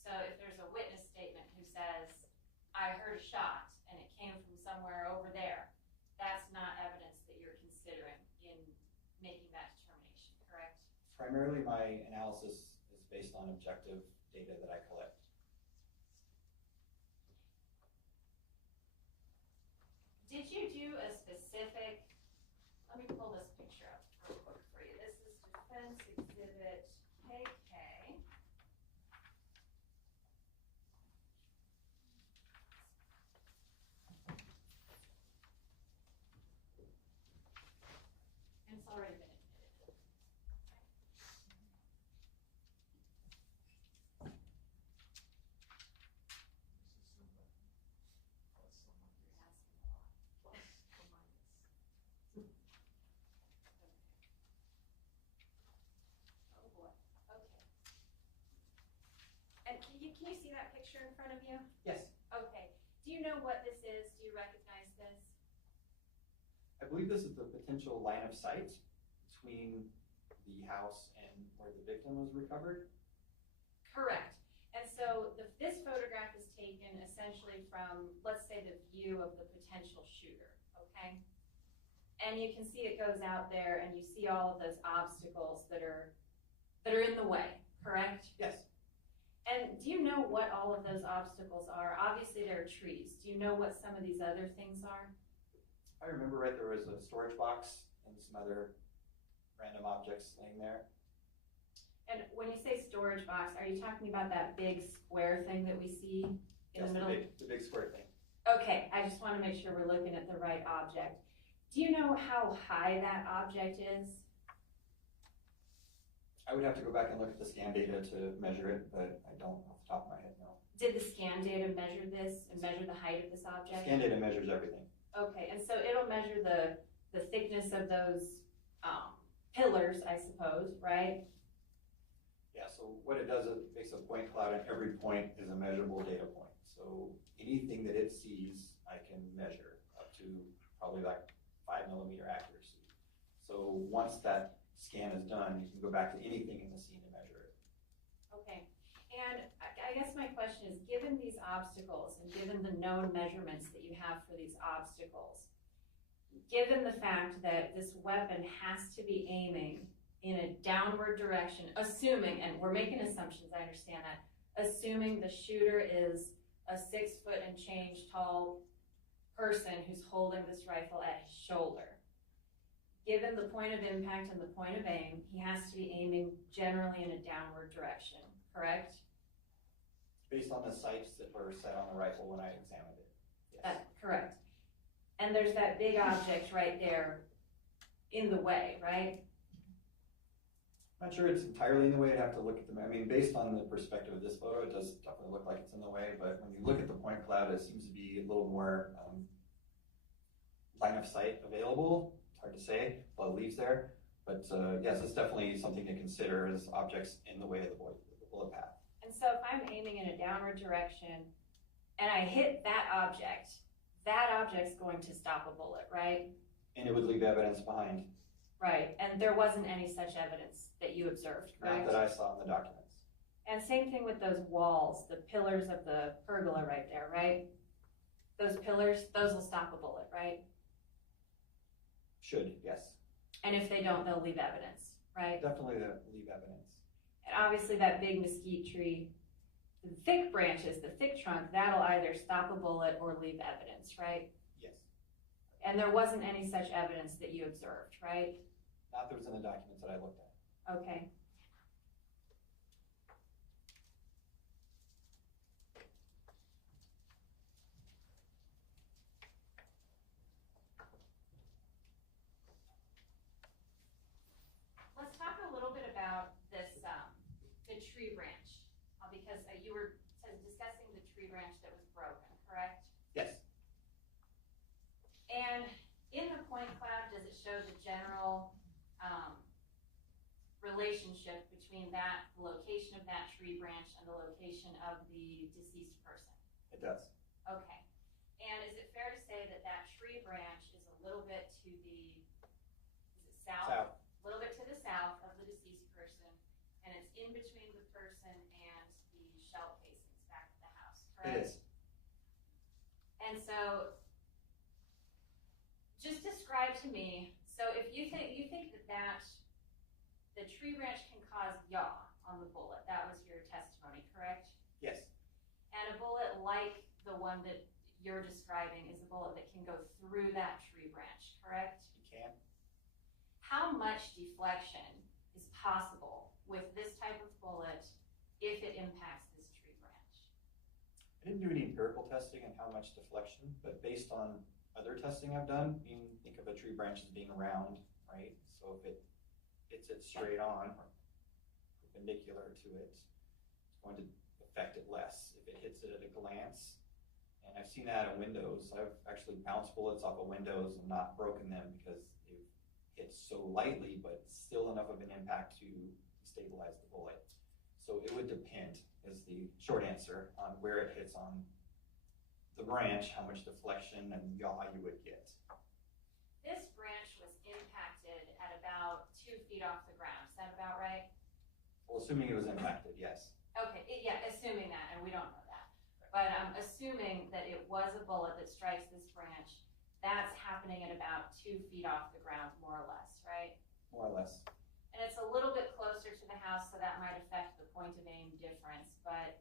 So if there's a witness statement who says, I heard a shot and it came from somewhere over there, that's not evidence that you're considering in making that determination, correct? Primarily, my analysis is based on objective data that I collect. Did you do a specific, let me pull this picture up real quick for you. This is Defense Exhibit KK. And it's already been admitted. You're asking a lot. Oh boy, okay. And can you see that picture in front of you? Yes. Okay. Do you know what this is? Do you recognize this? I believe this is the potential line of sight between the house and where the victim was recovered. Correct. And so this photograph is taken essentially from, let's say, the view of the potential shooter, okay? And you can see it goes out there and you see all of those obstacles that are in the way, correct? Yes. And do you know what all of those obstacles are? Obviously there are trees. Do you know what some of these other things are? If I remember right, there was a storage box and some other random objects laying there. And when you say storage box, are you talking about that big square thing that we see in Yes, the middle? the big square thing. Okay, I just want to make sure we're looking at the right object. Do you know how high that object is? I would have to go back and look at the scan data to measure it, but I don't off the top of my head, no. Did the scan data measure this and measure the height of this object? Scan data measures everything. Okay, and so it'll measure the thickness of those pillars, I suppose, right? Yeah, so what it does is it makes a point cloud, and every point is a measurable data point. So anything that it sees, I can measure up to probably like 5mm accuracy. So once that scan is done, you can go back to anything in the scene and measure it. Okay, and I guess my question is, given these obstacles and given the known measurements that you have for these obstacles, given the fact that this weapon has to be aiming in a downward direction, assuming, and we're making assumptions, I understand that, assuming the shooter is a 6 foot and change tall person who's holding this rifle at his shoulder. Given the point of impact and the point of aim, he has to be aiming generally in a downward direction, correct? Based on the sights that were set on the rifle when I examined it. Yes. Correct. And there's that big object right there in the way, right? I'm not sure it's entirely in the way. I'd have to look at them. I mean, based on the perspective of this photo, it does definitely look like it's in the way, but when you look at the point cloud, it seems to be a little more line of sight available. It's hard to say, a lot of leaves there. But yes, it's definitely something to consider as objects in the way of the bullet path. And so if I'm aiming in a downward direction and I hit that object's going to stop a bullet, right? And it would leave evidence behind. Right, and there wasn't any such evidence that you observed, correct? Not that I saw in the documents. And same thing with those walls, the pillars of the pergola right there, right? Those pillars, those will stop a bullet, right? Should, yes. And if they don't, they'll leave evidence, right? Definitely leave evidence. And obviously that big mesquite tree, the thick branches, the thick trunk, that'll either stop a bullet or leave evidence, right? Yes. And there wasn't any such evidence that you observed, right? Not that was in the documents that I looked at. Okay. Let's talk a little bit about this, the tree branch, because you were discussing the tree branch that was broken, correct? Yes. And in the point cloud, does it show the general relationship between the location of that tree branch and the location of the deceased person? It does. Okay. And is it fair to say that that tree branch is a little bit to the, is it south? South. A little bit to the south of the deceased person, and it's in between the person and the shell casings back at the house, correct? It is. And so, just describe to me, so if you think that the tree branch can cause yaw on the bullet, that was your testimony, correct? Yes. And a bullet like the one that you're describing is a bullet that can go through that tree branch, correct? You can. How much deflection is possible with this type of bullet if it impacts this tree branch? I didn't do any empirical testing on how much deflection, but based on other testing I've done, you can think of a tree branch as being round, right? So if it hits it straight on or perpendicular to it, it's going to affect it less. If it hits it at a glance, and I've seen that in windows. I've actually bounced bullets off of windows and not broken them because they've hit so lightly, but still enough of an impact to stabilize the bullet. So it would depend, is the short answer, on where it hits on the branch, how much deflection and yaw you would get. This branch was impacted at about 2 feet off the ground. Is that about right? Well, assuming it was impacted, yes. Okay, yeah, assuming that, and we don't know that. But assuming that it was a bullet that strikes this branch, that's happening at about 2 feet off the ground, more or less, right? More or less. And it's a little bit closer to the house, so that might affect the point of aim difference. But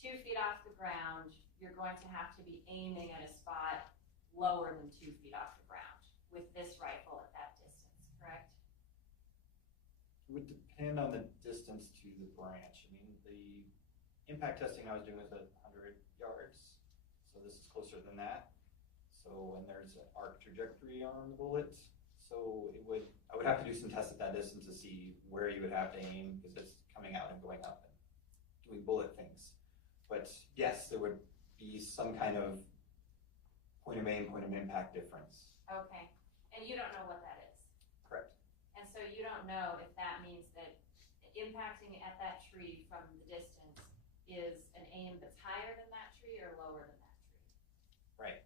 2 feet off the ground, you're going to have to be aiming at a spot lower than 2 feet off the ground with this rifle at that distance, correct? It would depend on the distance to the branch. I mean, the impact testing I was doing was at 100 yards, so this is closer than that. So, and there's an arc trajectory on the bullet, so I would have to do some tests at that distance to see where you would have to aim, because it's coming out and going up and doing bullet things. But yes, there would be some kind of point of aim, point of impact difference. Okay, and you don't know what that is? Correct. And so you don't know if that means that impacting at that tree from the distance is an aim that's higher than that tree or lower than that tree? Right.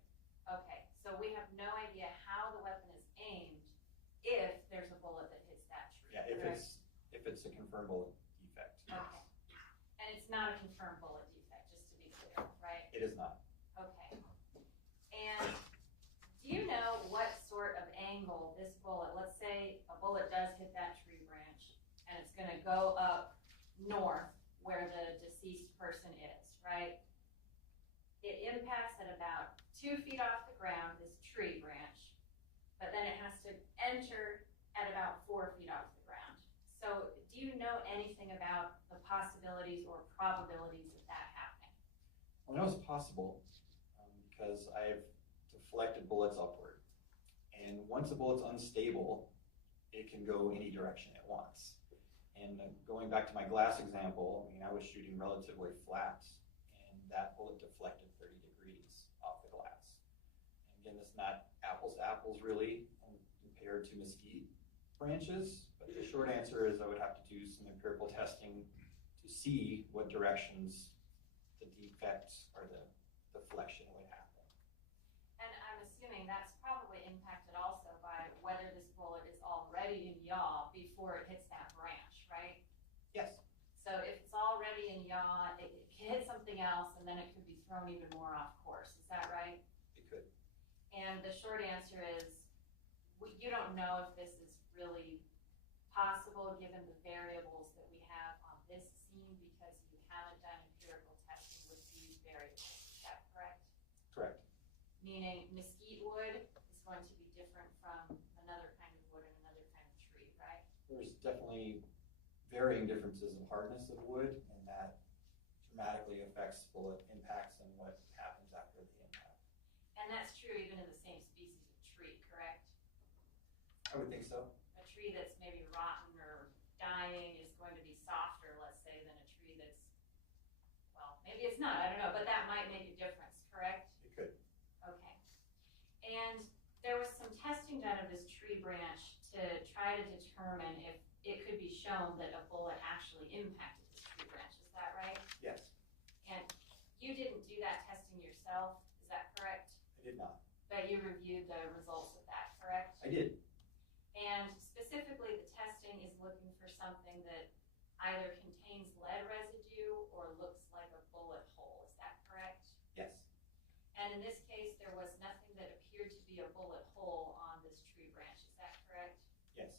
Okay, so we have no idea how the weapon is aimed if there's a bullet that hits that tree. Yeah, correct? if it's a confirmed bullet defect. Okay, and it's not a confirmed bullet defect, just to be clear, right? It is not. Okay, and do you know what sort of angle this bullet, let's say a bullet does hit that tree branch and it's gonna go up north where the deceased person is, right? It impacts at about 2 feet off the ground, this tree branch, but then it has to enter at about 4 feet off the ground. So do you know anything about the possibilities or probabilities of that happening? Well, I know it's possible because I've deflected bullets upward. And once a bullet's unstable, it can go any direction it wants. And going back to my glass example, I mean, I was shooting relatively flat, and that bullet deflected 30 degrees off the glass. And again, it's not apples to apples really compared to mesquite branches, but the short answer is I would have to do some empirical testing to see what directions the defect or the deflection would happen. And I'm assuming that's probably impacted also by whether this bullet is already in yaw before it hits that branch, right? Yes. So if it's already in yaw, it can hit something else and then it could be thrown even more off course. Is that right? It could. And the short answer is, you don't know if this is really possible given the variables that we have on this scene because you haven't done empirical testing with these variables. Is that correct? Correct. Meaning mesquite wood is going to be different from another kind of wood and another kind of tree, right? There's definitely varying differences in hardness of wood, and that dramatically affects bullet impacts and what happens after the impact. And that's true even in the same species of tree, correct? I would think so. A tree that's maybe rotten or dying is going to be softer, let's say, than a tree that's, well, maybe it's not, I don't know, but that might make a difference, correct? It could. Okay. And there was some testing done of this tree branch to try to determine if it could be shown that a bullet actually impacted this tree branch. Is that right? Yes. And you didn't do that testing yourself, is that correct? I did not. But you reviewed the results of that correct? I did. And specifically, the testing is looking for something that either contains lead residue or looks like a bullet hole. Is that correct? Yes. And in this case, there was nothing that appeared to be a bullet hole on this tree branch. Is that correct? Yes.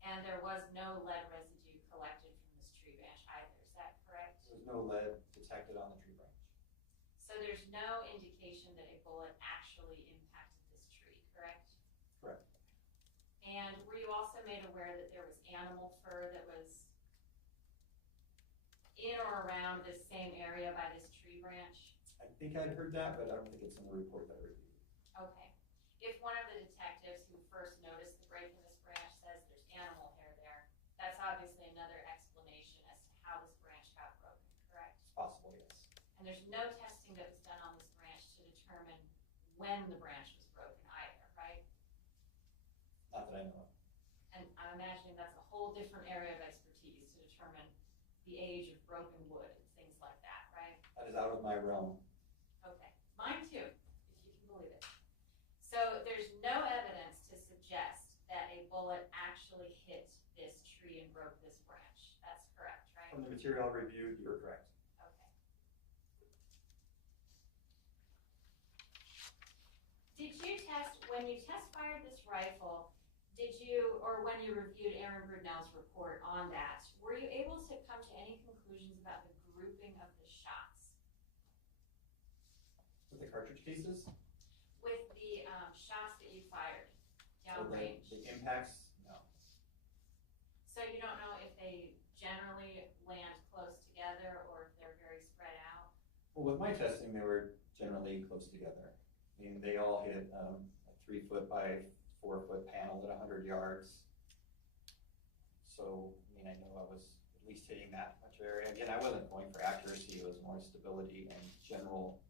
And there was no lead residue collected from this tree branch either. Is that correct? There was no lead detected on the tree branch. So there's no indication that a bullet actually impacted this tree, correct? Correct. And were you also made aware that there was animal fur that was in or around this same area by this tree branch? I think I'd heard that, but I don't think it's in the report that I reviewed. Okay. If one of the detectives who first noticed the break in this branch says there's animal hair there, that's obviously another explanation as to how this branch got broken, correct? It's possible, yes. And there's no testing that was done on this branch to determine when the branch was broken either, right? Not that I know of. And I'm imagining that's a whole different area of expertise to determine the age of broken wood and things like that, right? That is out of my realm. Okay, mine too, if you can believe it. So there's no evidence to suggest that a bullet actually hit this tree and broke this branch. That's correct, right? From the material I reviewed, you're correct. Okay. Did you when you test fired this rifle, or when you reviewed Aaron Brunel's report on that, were you able to come to any conclusions about the grouping of the shots? With the cartridge cases? With the shots that you fired So downrange? the impacts, no. So you don't know if they generally land close together or if they're very spread out? Well, with my testing, they were generally close together. I mean, they all hit a 3-foot by 4-foot panel at 100 yards. So, I mean, I know I was at least hitting that much area. Again, I wasn't going for accuracy, it was more stability and general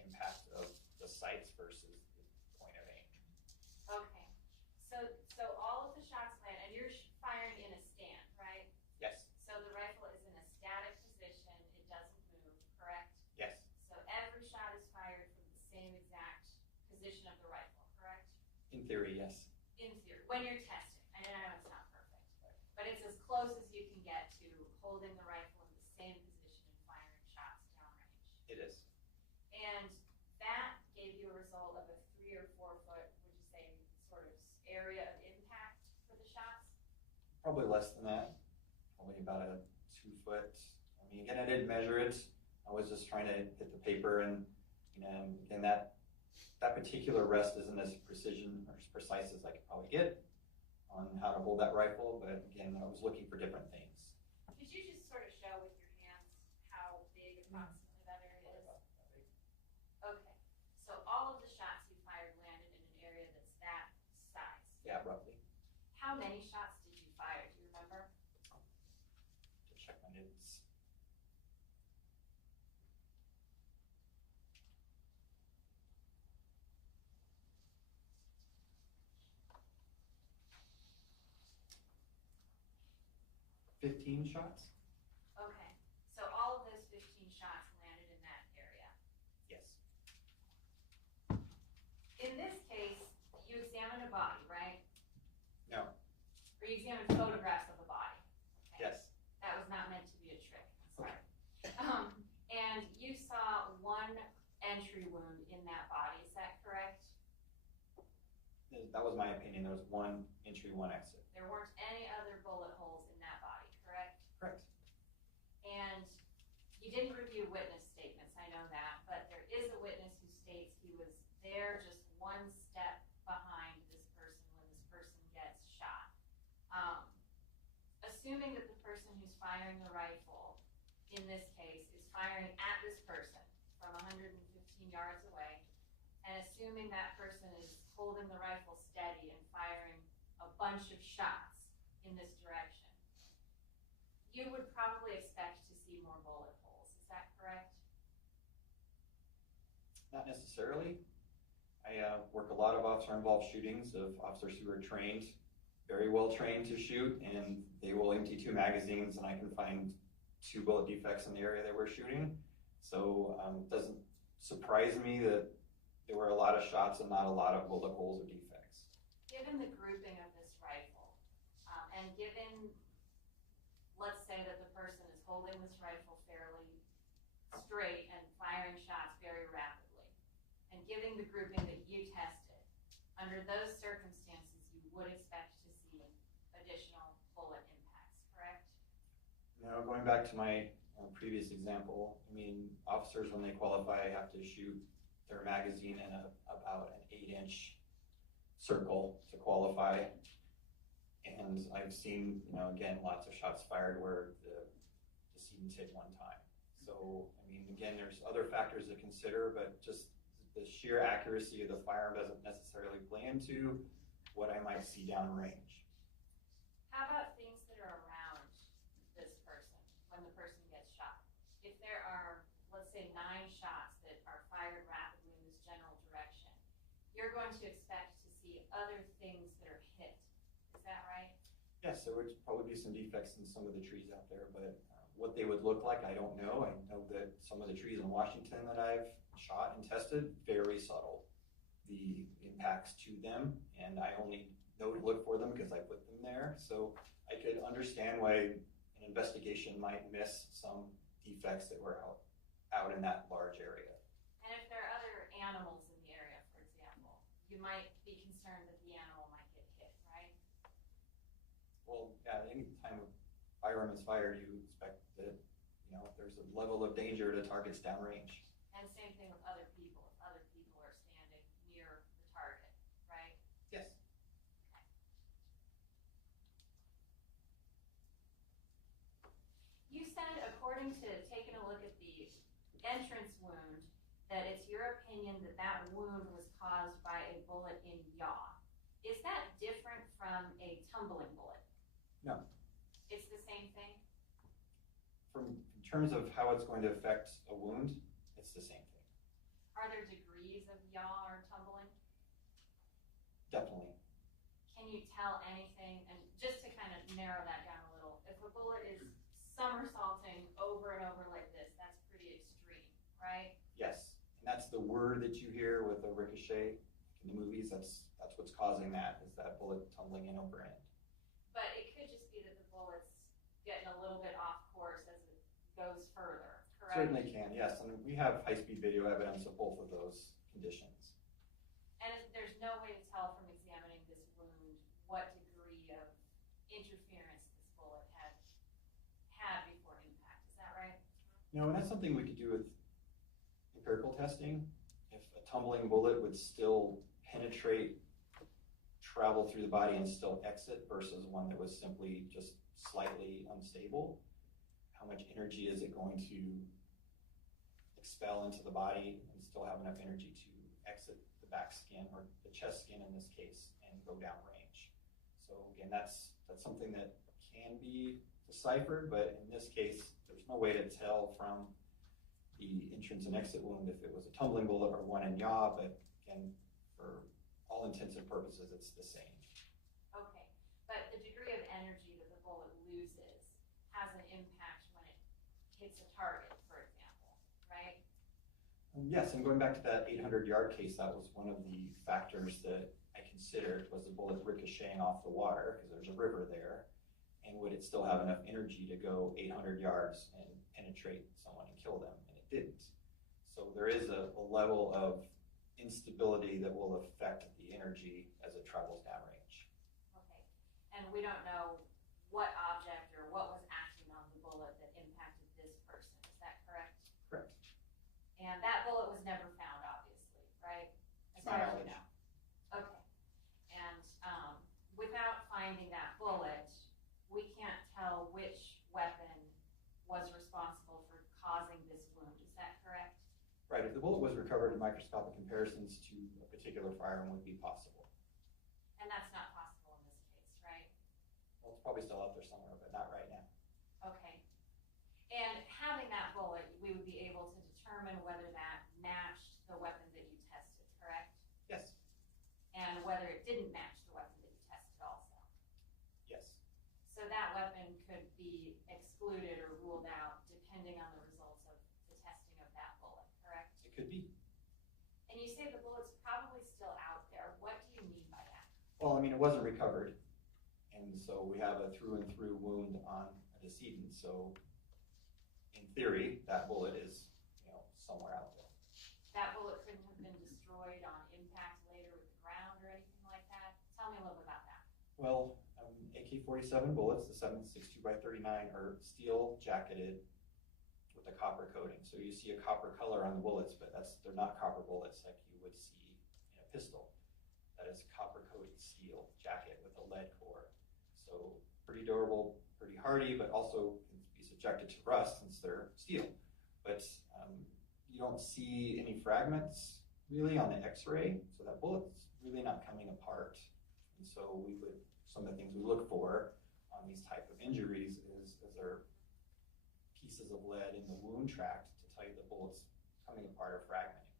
impact of the sights versus the point of aim. Okay, so all of the shots land, and you're firing in a stand, right? Yes. So the rifle is in a static position, it doesn't move, correct? Yes. So every shot is fired from the same exact position of the rifle, correct? In theory, yes. In theory, when you're testing, and I know it's not perfect, but it's as close as you can get to holding the rifle in the same position and firing shots downrange. It is. And that gave you a result of a 3 or 4 foot, would you say, sort of area of impact for the shots? Probably less than that. Probably about a 2 foot. I mean, again, I didn't measure it. I was just trying to hit the paper, and again, that particular rest isn't as precision or as precise as I could probably get on how to hold that rifle. But again, I was looking for different things. Could you just sort of show with your hands how big approximately that area is? Okay, so all of the shots you fired landed in an area that's that size. Yeah, roughly. How many shots did you fire? Do you remember? To check my notes. $15 shots? Okay, so all of those 15 shots landed in that area. Yes. In this case, you examined a body, right? No. Or you examined photographs of a body? Okay. Yes. That was not meant to be a trick, sorry. And you saw one entry wound in that body, is that correct? That was my opinion. There was one entry, one exit. There weren't any other bullet holes in that body, correct? Correct. And you didn't review witness statements, I know that, but there is a witness who states he was there just one step behind this person when this person gets shot. Assuming that the person who's firing the rifle, in this case, is firing at this person from 115 yards away, and assuming that person is holding the rifle steady and firing a bunch of shots in this direction, you would probably expect to see more bullet holes. Is that correct? Not necessarily. I work a lot of officer-involved shootings of officers who are trained, very well trained to shoot, and they will empty 2 magazines and I can find 2 bullet defects in the area they were shooting. So it doesn't surprise me that there were a lot of shots and not a lot of bullet holes or defects. given the grouping of this rifle, and given, let's say that the person is holding this rifle fairly straight and firing shots very rapidly, and giving the grouping that you tested, under those circumstances, you would expect to see additional bullet impacts, correct? Now, going back to my previous example, I mean, officers, when they qualify, have to shoot their magazine in about an 8-inch circle to qualify. And I've seen, again, lots of shots fired where the decedents hit one time. So, I mean, again, there's other factors to consider, but just the sheer accuracy of the firearm doesn't necessarily play into what I might see downrange. How about things that are around this person when the person gets shot? If there are, let's say, 9 shots that are fired rapidly in this general direction, you're going to expect to see other things that are hit. Is that right? Yes, there would probably be some defects in some of the trees out there, but what they would look like, I don't know. I know that some of the trees in Washington that I've shot and tested, very subtle, the impacts to them, and I only know to look for them because I put them there. So I could understand why an investigation might miss some defects that were out in that large area. And if there are other animals in the area, for example, you might be concerned that the animal might get hit, right? Well, yeah, any time a firearm is fired, you expect that, there's a level of danger to targets downrange. And same thing with other people, if other people are standing near the target, right? Yes. You said, according to taking a look at the entrance wound, that it's your opinion that that wound was caused by a bullet in yaw. Is that different from a tumbling bullet? No. It's the same thing? In terms of how it's going to affect a wound, it's the same thing. Are there degrees of yaw or tumbling? Definitely. Can you tell anything, and just to kind of narrow that down a little, if a bullet is somersaulting over and over like this, that's pretty extreme, right? Yes, and that's the word that you hear with the ricochet in the movies. That's what's causing that, is that bullet tumbling in over end. But it could just be that the bullet's getting a little bit off course as it goes further, correct? Certainly can, yes, and we have high-speed video evidence of both of those conditions. And there's no way to tell from examining this wound what degree of interference this bullet had before impact, is that right? No, and that's something we could do with empirical testing. If a tumbling bullet would still penetrate, travel through the body and still exit versus one that was simply just slightly unstable, how much energy is it going to expel into the body and still have enough energy to exit the back skin, or the chest skin in this case, and go downrange? So again, that's something that can be deciphered, but in this case, there's no way to tell from the entrance and exit wound if it was a tumbling bullet or one in yaw, but again, for all intents and purposes, it's the same. Okay, but the degree of energy that the bullet loses has an impact when it hits a target, for example, right? Yes, and going back to that 800-yard case, that was one of the factors that I considered, was the bullet ricocheting off the water, because there's a river there, and would it still have enough energy to go 800 yards and penetrate someone and kill them, and it didn't. So there is a level of instability that will affect the energy as it travels downrange. Okay, and we don't know what object or what was acting on the bullet that impacted this person, is that correct? Correct. And that bullet was never found, obviously, right? As To my far as we knowledge. know. Okay, and without finding that bullet, we can't tell which weapon was responsible for causing this wound, is that correct? Right, if the bullet was recovered, microscopic comparisons to a particular firearm would be possible. And that's not possible in this case, right? Well, it's probably still out there somewhere, but not right now. Okay. And having that bullet, we would be able to determine whether that matched the weapon that you tested, correct? Yes. And whether it didn't match the weapon that you tested also. Yes. So that weapon could be excluded or ruled out depending on the results of the testing of that bullet, correct? It could be. And you say the bullet's probably still out there. What do you mean by that? Well, I mean, it wasn't recovered, and so we have a through and through wound on a decedent, so in theory, that bullet is, somewhere out there. That bullet couldn't have been destroyed on impact later with the ground or anything like that? Tell me a little bit about that. Well, AK-47 bullets, the 7.62x39, are steel jacketed with a copper coating. So you see a copper color on the bullets, but they're not copper bullets like you would see in a pistol. That is copper coated steel jacket with a lead core. So pretty durable, pretty hardy, but also can be subjected to rust since they're steel. But you don't see any fragments really on the x-ray, so that bullet's really not coming apart. And so some of the things we look for on these type of injuries is there pieces of lead in the wound tract to tell you the bullet's coming apart or fragmenting.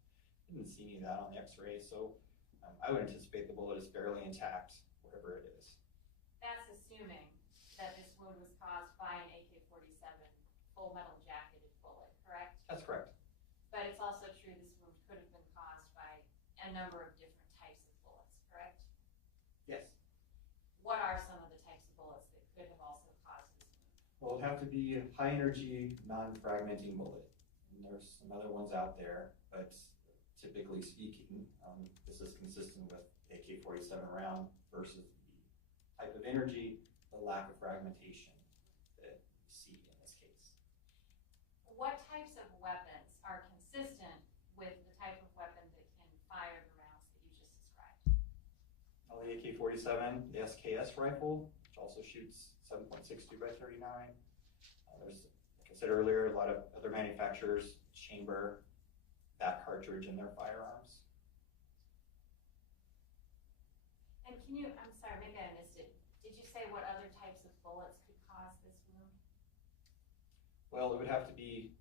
Didn't see any of that on the x-ray, so I would anticipate the bullet is fairly intact wherever it is. That's assuming that this wound was caused by an AK-47 full metal jacketed bullet, correct? That's correct. But it's also true this wound could have been caused by a number of different types of bullets, correct? Yes. What are some of the types of bullets that could have also caused this wound? Well, it'd have to be a high energy, non-fragmenting bullet. And there's some other ones out there, but typically speaking, this is consistent with AK-47 round versus the type of energy, the lack of fragmentation that we see in this case. What types of weapons are consistent with the type of weapon that can fire the rounds that you just described? Well, the AK-47, the SKS rifle, which also shoots 7.62x39. There's, like I said earlier, a lot of other manufacturers chamber that cartridge in their firearms. And I'm sorry, maybe I missed it. Did you say what other types of bullets could cause this wound? Well, it would have to be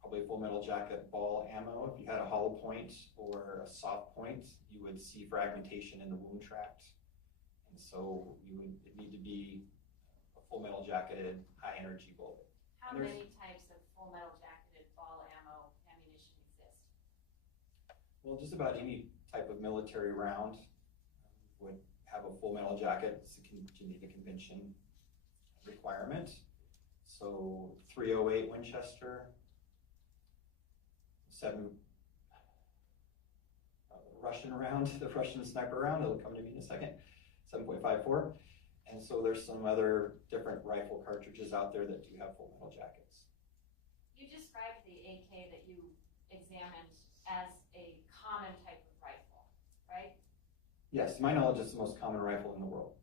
probably full metal jacket ball ammo. If you had a hollow point or a soft point, you would see fragmentation in the wound tract. And so it'd need to be a full metal jacketed high energy bullet. How many types of full metal jacketed ball ammunition exist? Well, just about any type of military round would have a full metal jacket. It's a Geneva Convention requirement. So 308 Winchester, Russian round, the Russian sniper round, it'll come to me in a second, 7.54. And so there's some other different rifle cartridges out there that do have full metal jackets. You described the AK that you examined as a common type of rifle, right? Yes, to my knowledge, it's the most common rifle in the world.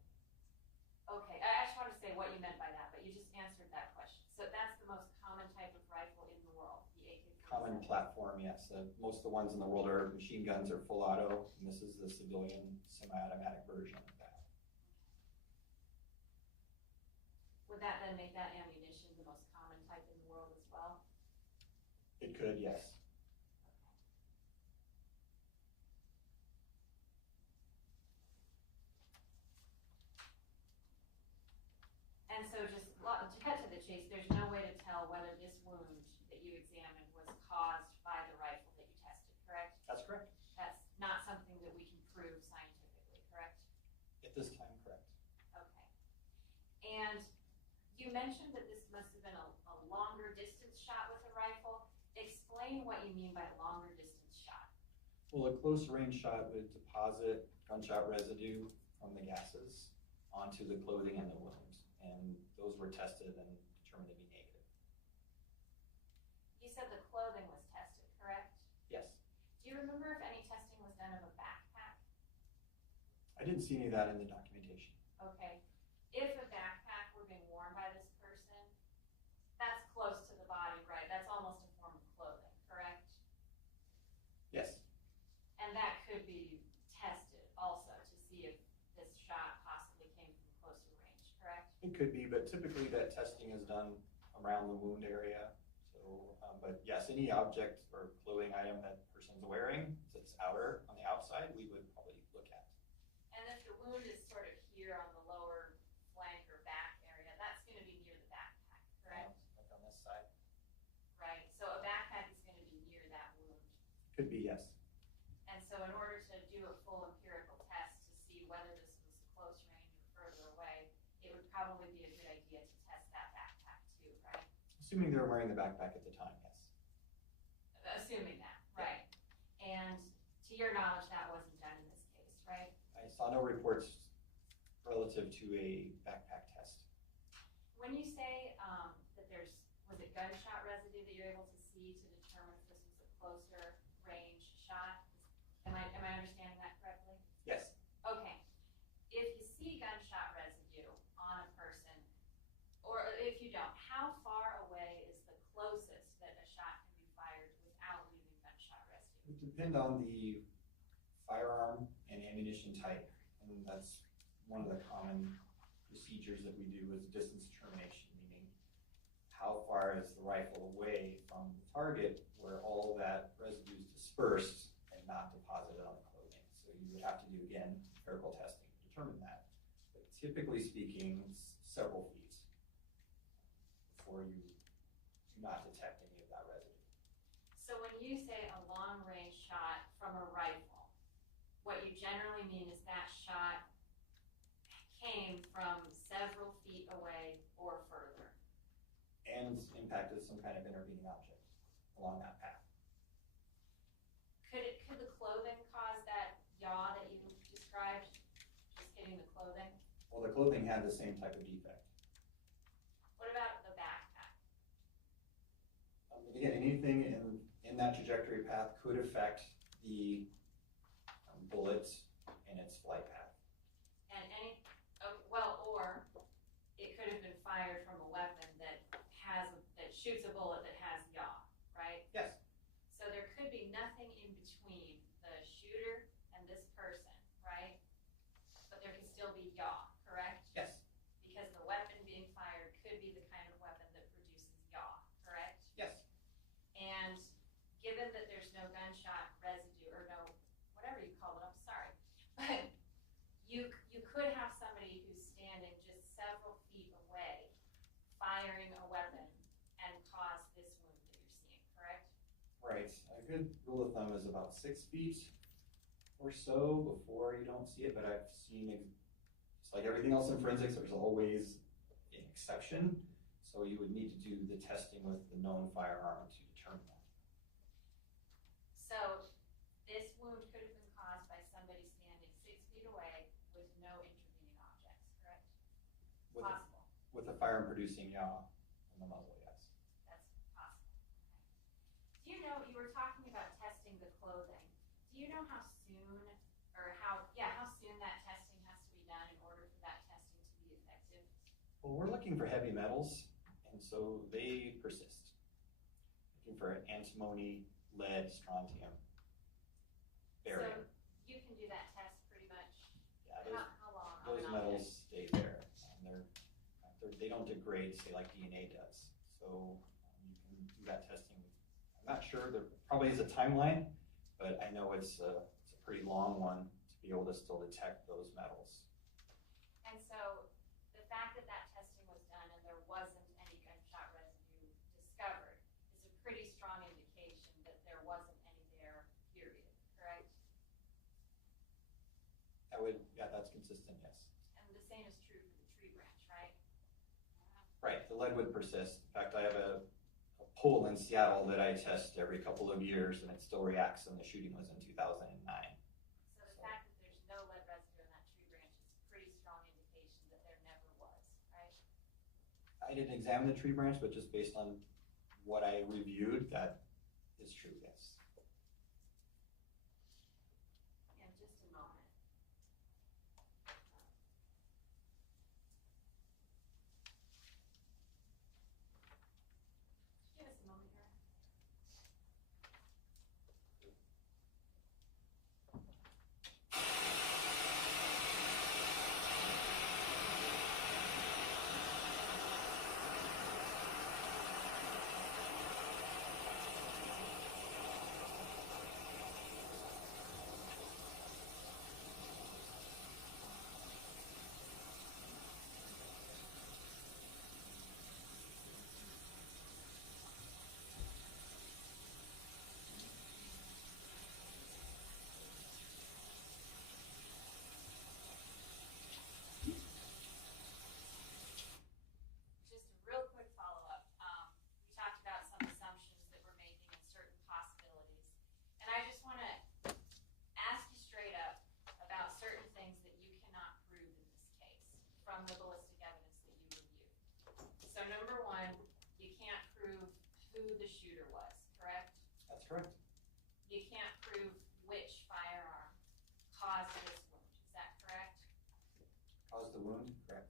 Okay, I just wanted to say what you meant by that, but you just answered that question. So that's the most common type of rifle in the world, the AK-47. Common platform, yes. Most of the ones in the world are machine guns or full auto, and this is the civilian semi-automatic version of that. Would that then make that ammunition the most common type in the world as well? It could, yes. And so just to cut to the chase, there's no way to tell whether this wound that you examined was caused by the rifle that you tested, correct? That's correct. That's not something that we can prove scientifically, correct? At this time, correct. Okay. And you mentioned that this must have been a longer distance shot with a rifle. Explain what you mean by longer distance shot. Well, a close range shot would deposit gunshot residue from the gases onto the clothing and the wound. And those were tested and determined to be negative. You said the clothing was tested, correct? Yes. Do you remember if any testing was done of a backpack? I didn't see any of that in the documentation. Okay. If a backpack were being worn by this person, that's close to the body, right? That's almost a form of clothing, correct? Yes. And that could be tested also to see if this shot possibly came from closer range, correct? It could be, but typically that testing is done around the wound area. So, but yes, any object or clothing item that person's wearing that's outer on the outside, we would probably look at. And if the wound is sort of here on the lower flank or back area, that's going to be near the backpack, correct? Like on this side. Right. So a backpack is going to be near that wound. Could be, yes. And so in order to do a full empirical test Assuming they were wearing the backpack at the time, yes. Assuming that, right? And to your knowledge, that wasn't done in this case, right? I saw no reports relative to a backpack test. When you say that was it gunshot residue that you're able to see to determine if this was a closer range shot? Am I understanding that correctly? Yes. Okay. If you see gunshot residue on a person, or if you don't, how far away is the closest that a shot can be fired without leaving gunshot residue? It would depend on the firearm and ammunition type, and that's one of the common procedures that we do is distance determination, meaning how far is the rifle away from the target where all that residue is dispersed and not deposited on the clothing. So you would have to do, again, empirical testing to determine that. But typically speaking, it's several feet before you do not detect any of that residue. So when you say a long range shot from a rifle, what you generally mean is that shot came from several feet away or further. And impacted some kind of intervening object along that path. Could the clothing cause that yaw that you described? Just hitting the clothing? Well, the clothing had the same type of defect. What about the backpack? Again, anything in that trajectory path could affect the bullet in its flight path. And or it could have been fired from a weapon that shoots a bullet that has yaw, right? Yes. So there could be nothing in between the shooter and this person, right? But there could still be yaw, correct? Yes. Because the weapon being fired could be the kind of weapon that produces yaw, correct? Yes. And given that there's no gunshot residue, or no, whatever you call it, I'm sorry, but you could have somebody who's standing just several feet away firing a weapon and cause this wound that you're seeing, correct? Right. A good rule of thumb is about 6 feet or so before you don't see it, but I've seen it, just like everything else in forensics, there's always an exception. So you would need to do the testing with the known firearm to determine that. So this wound could have been caused by somebody standing 6 feet away with no intervening objects, correct? Possible. With a firearm producing yaw in the muzzle, yes. That's possible. Okay. Do you know, you were talking about testing the clothing. Do you know how soon, or how soon that testing has to be done in order for that testing to be effective? Well, we're looking for heavy metals, and so they persist. Looking for antimony, lead, strontium, barium. So you can do that test pretty much, Yeah, how long? those metals stay there, and they don't degrade, say, like DNA does. So you can do that testing. I'm not sure, there probably is a timeline, but I know it's a pretty long one to be able to still detect those metals. And so the fact that that testing was done and there wasn't any gunshot residue discovered is a pretty strong indication that there wasn't any there, period, correct? Yeah, that's consistent, yes. And the same is true for the tree branch, right? Right, the lead would persist. In fact, I have a pole in Seattle that I test every couple of years, and it still reacts, and the shooting was in 2009. So the fact that there's no lead residue in that tree branch is a pretty strong indication that there never was, right? I didn't examine the tree branch, but just based on what I reviewed, that is true, yes. In just a moment. Give us a moment here. the shooter was, correct? That's correct. You can't prove which firearm caused this wound, is that correct? Caused the wound? Correct.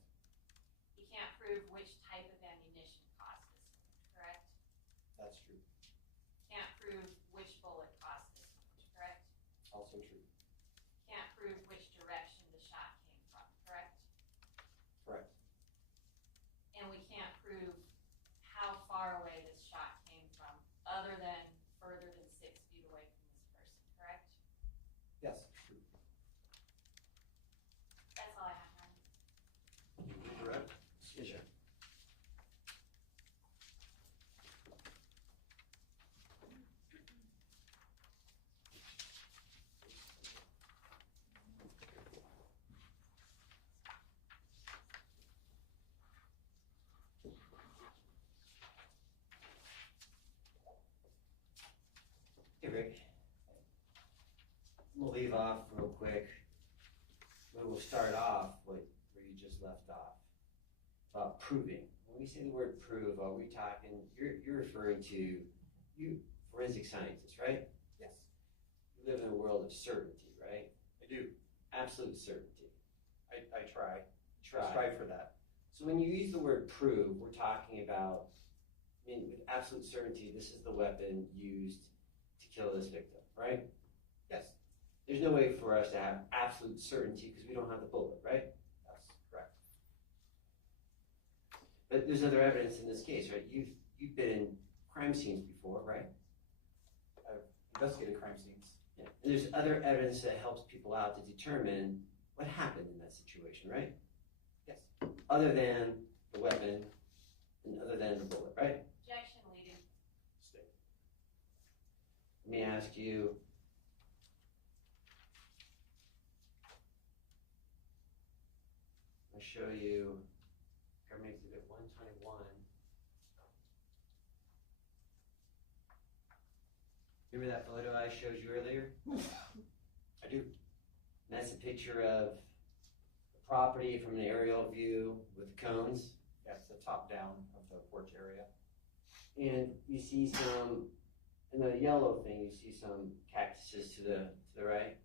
You can't prove which type of ammunition caused this wound, correct? That's true. Can't prove which bullet caused this wound, correct? Also true. Can't prove which direction the shot came from, correct? Correct. And we can't prove how far away this shot came from, other than further than 6 feet away from this person, correct? Yes, true. That's all I have, Ryan. Correct? Yes, sir. Hey, Rick. We'll leave off real quick. We'll start off where you just left off, about proving. When we say the word prove, are we talking, you're referring to, you forensic scientists, right? Yes. You live in a world of certainty, right? I do. Absolute certainty. I try. Try. I strive for that. So when you use the word prove, we're talking about, I mean, with absolute certainty, this is the weapon used to kill this victim, right? Yes. There's no way for us to have absolute certainty because we don't have the bullet, right? That's correct. But there's other evidence in this case, right? You've been in crime scenes before, right? I've investigated crime scenes. Yeah. And there's other evidence that helps people out to determine what happened in that situation, right? Yes. Other than the weapon and other than the bullet, right? Objection, leading. Stay. Let me ask you, I'll show you Government Exhibit 121. Remember that photo I showed you earlier? I do. And that's a picture of the property from an aerial view with cones. Yes, the top down of the porch area. And you see some, in the yellow thing, you see some cactuses to the right.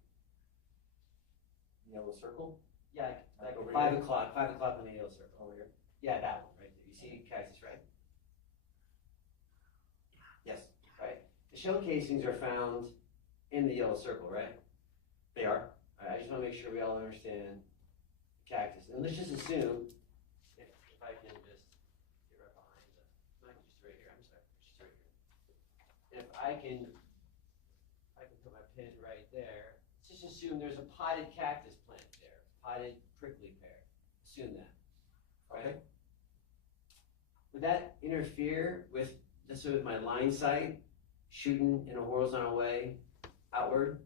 Yellow circle Yeah, like Over 5 here? o'clock, 5 o'clock on the yellow circle. over here. Yeah, that one right there. You see cactus, right? Yes, Right. The shell casings are found in the yellow circle, right? they are. All right, I just want to make sure we all understand the cactus. And let's just assume, if I can just get right behind the, not just right here, I'm sorry, just right here. If I can put my pin right there, let's just assume there's a potted cactus plant there, potted prickly pear. Assume that. Okay. Would that interfere with, let's say with my line sight, shooting in a horizontal way outward?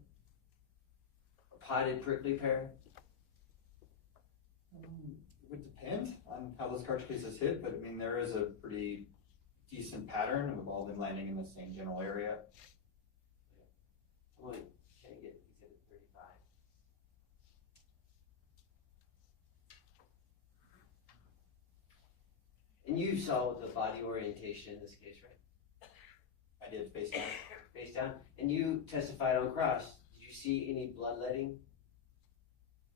A potted prickly pear? It would depend on how those cartridge cases hit, but I mean, there is a pretty decent pattern of all them landing in the same general area. Well, can I get exhibit 35? And you saw the body orientation in this case, right? I did face down. Face down. And you testified on cross. Did you see any bloodletting?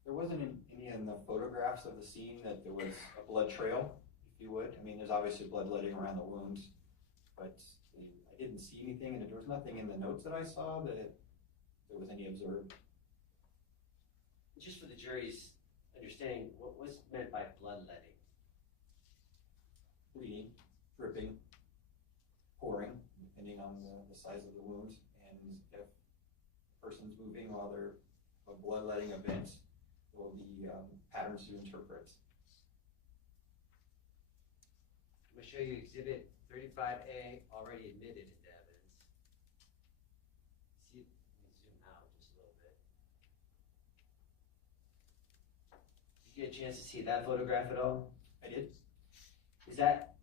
There wasn't any in the photographs of the scene that there was a blood trail, if you would. I mean, there's obviously bloodletting around the wounds, but I didn't see anything, and there was nothing in the notes that I saw that there was any observed. Just for the jury's understanding, what was meant by bloodletting? Bleeding, dripping, pouring, depending on the size of the wound, and if the person's moving while they're a bloodletting event, there will be patterns to interpret. I'm going to show you exhibit 35A, already admitted into evidence. See, let me zoom out just a little bit. Did you get a chance to see that photograph at all? I did. Is that,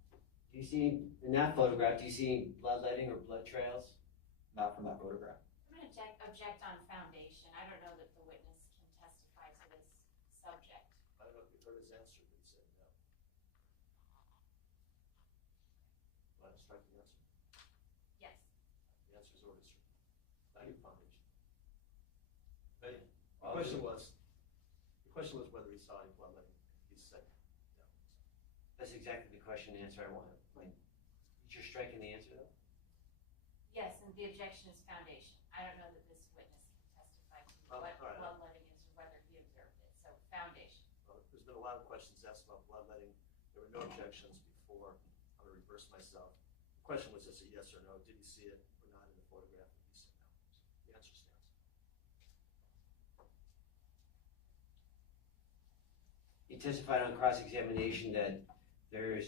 do you see, in that photograph, do you see bloodletting or blood trails? Not from that photograph. I'm going to object on foundation. I don't know that the witness can testify to this subject. I don't know if you heard his answer, but he said no. Want to strike the answer? I need foundation. But the question was whether he saw any bloodletting. He said, no. That's exactly the question and answer I wanted. Like, you're striking the answer though? Yes, and the objection is foundation. I don't know that this witness can testify to Oh, what all right. bloodletting is or whether he observed it, so foundation. Well, there's been a lot of questions asked about bloodletting. There were no objections before. I'm gonna reverse myself. The question was just a yes or no. Did he see it or not in the photograph? And he said no. So the answer stands. You testified on cross-examination that you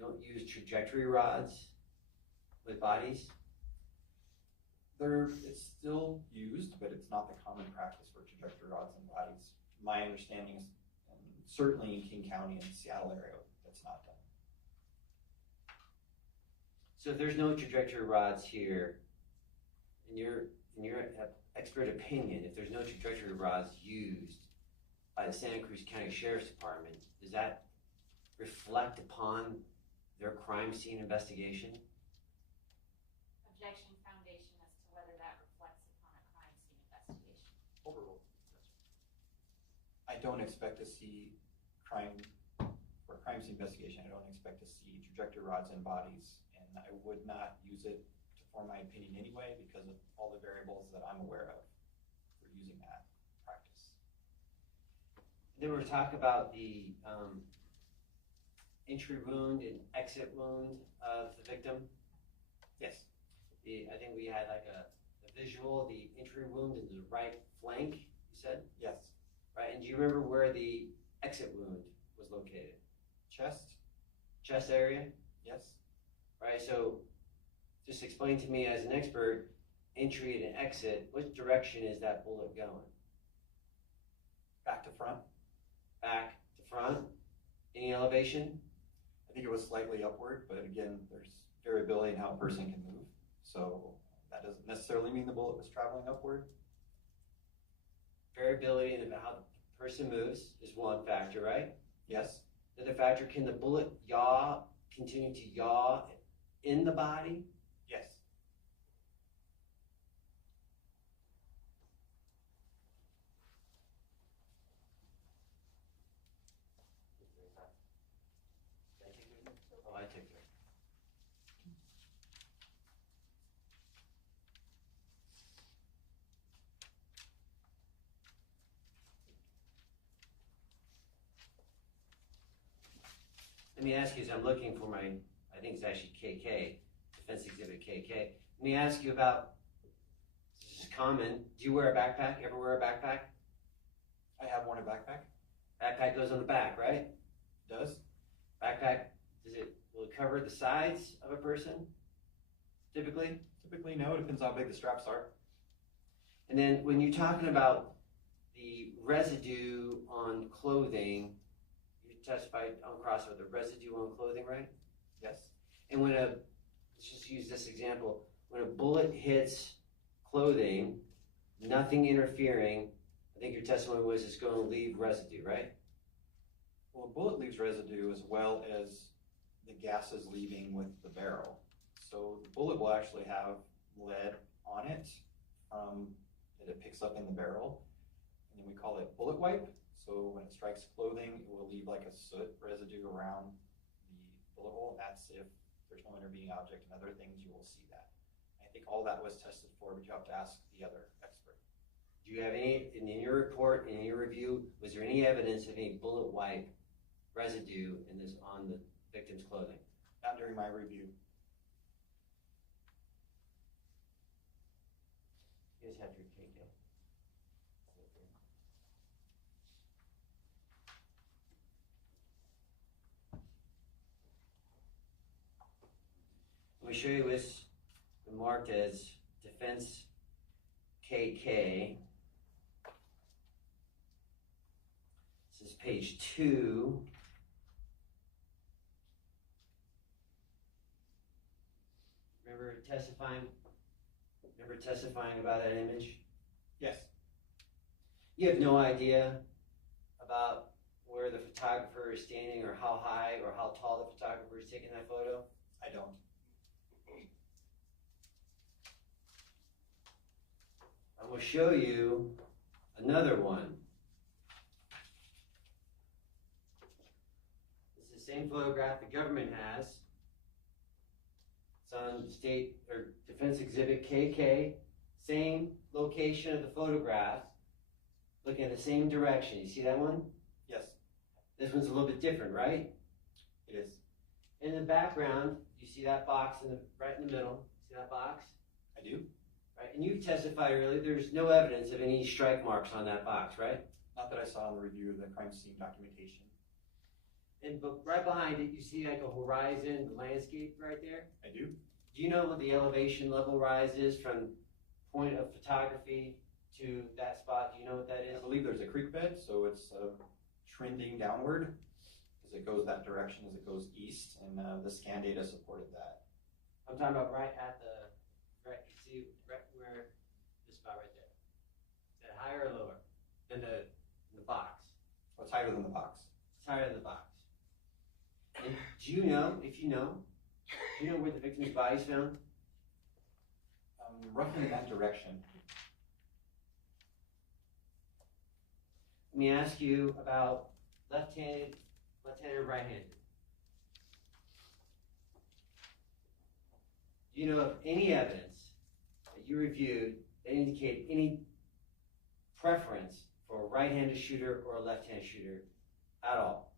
don't use trajectory rods with bodies? It's still used, but it's not the common practice for trajectory rods and bodies. My understanding is, certainly in King County and the Seattle area, that's not done. So if there's no trajectory rods here, in your expert opinion, if there's no trajectory rods used by the Santa Cruz County Sheriff's Department, does that reflect upon their crime scene investigation? Objection, foundation as to whether that reflects upon a crime scene investigation. Overruled. I don't expect to see for a crime scene investigation, I don't expect to see trajectory rods and bodies, and I would not use it to form my opinion anyway because of all the variables that I'm aware of for using that practice. There was talk about the entry wound and exit wound of the victim. Yes. I think we had like a visual, the entry wound in the right flank, you said? Yes. Right, and do you remember where the exit wound was located? Chest area? yes. Right, so just explain to me as an expert, entry and exit, which direction is that bullet going? Back to front. Back to front? Any elevation? I think it was slightly upward, but again, there's variability in how a person can move. So that doesn't necessarily mean the bullet was traveling upward. Variability in how the person moves is one factor, right? Yes. The other factor, can the bullet continue to yaw in the body? Yes. Oh, I take it. Let me ask you, as I'm looking for I think it's actually KK, Defense Exhibit KK. Let me ask you about, this is common, do you wear a backpack? Ever wear a backpack? I have worn a backpack. Backpack goes on the back, right? Does? Backpack, will it cover the sides of a person, typically? Typically, no. It depends how big the straps are. And then when you're talking about the residue on clothing, you testified on cross with the residue on clothing, right? Yes. And let's just use this example, when a bullet hits clothing, nothing interfering, I think your testimony was it's going to leave residue, right? Well, a bullet leaves residue as well as the gases leaving with the barrel. So the bullet will actually have lead on it that it picks up in the barrel. And then we call it bullet wipe. So when it strikes clothing, it will leave like a soot residue around the bullet hole. That's if there's no intervening object and other things, you will see that. I think all that was tested for, but you have to ask the other expert. Do you have any, in your report, in your review, was there any evidence of any bullet wipe residue on the victim's clothing? Not during my review. You guys have your KK. Let me show you this marked as Defense KK. This is page 2. Remember testifying about that image? Yes. You have no idea about where the photographer is standing or how high or how tall the photographer is taking that photo? I don't. show you another one. This is the same photograph the government has. It's on State or Defense Exhibit KK. Same location of the photograph, looking at the same direction. You see that one? Yes, This one's a little bit different, right? it is. In the background, you see that box right in the middle. See that box? I do. Right. And you testified earlier. There's no evidence of any strike marks on that box, right? Not that I saw in the review of the crime scene documentation. But right behind it, you see like a horizon, the landscape right there. I do. Do you know what the elevation level rise is from point of photography to that spot? Do you know what that I is? believe there's a creek bed, so it's trending downward as it goes that direction, as it goes east, and the scan data supported that. I'm talking about right at the, see, right where, this spot right there. Is that higher or lower than the box? Well, it's higher than the box. It's higher than the box. And do you know, if you know, do you know where the victim's body is found? Roughly in that direction. Let me ask you about left-handed or right-handed. Do you know of any evidence that you reviewed that indicate any preference for a right-handed shooter or a left-handed shooter at all?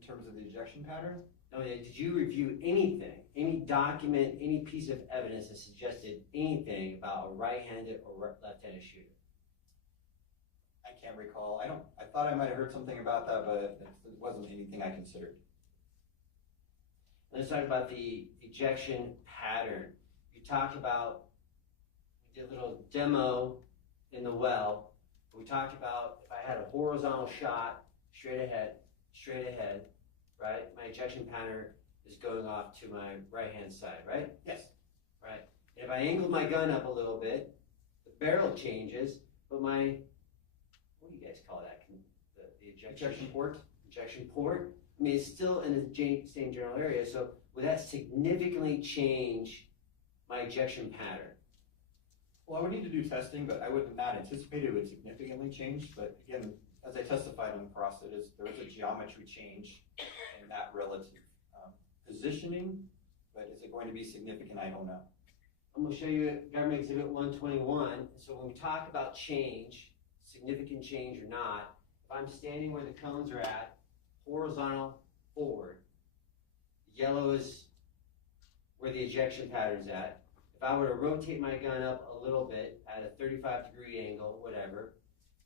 In terms of the ejection pattern, No, did you review anything, any document, any piece of evidence that suggested anything about a right-handed or left-handed shooter? I can't recall. I thought I might have heard something about that, but it wasn't anything I considered. Let's talk about the ejection pattern. You talked about, we did a little demo in the well. We talked about if I had a horizontal shot straight ahead, right? My ejection pattern is going off to my right-hand side, right? Yes. Right. And if I angle my gun up a little bit, the barrel changes, but my, what do you guys call that? The Ejection port? Ejection port. I mean, it's still in the same general area, so would that significantly change my ejection pattern? Well, I would need to do testing, but I would not anticipate it would significantly change. But again, as I testified on cross, there is a geometry change in that relative positioning, but is it going to be significant? I don't know. I'm going to show you Government Exhibit 121. So when we talk about change, significant change or not, if I'm standing where the cones are at, horizontal forward, yellow is where the ejection pattern's at. If I were to rotate my gun up a little bit at a 35-degree angle, whatever,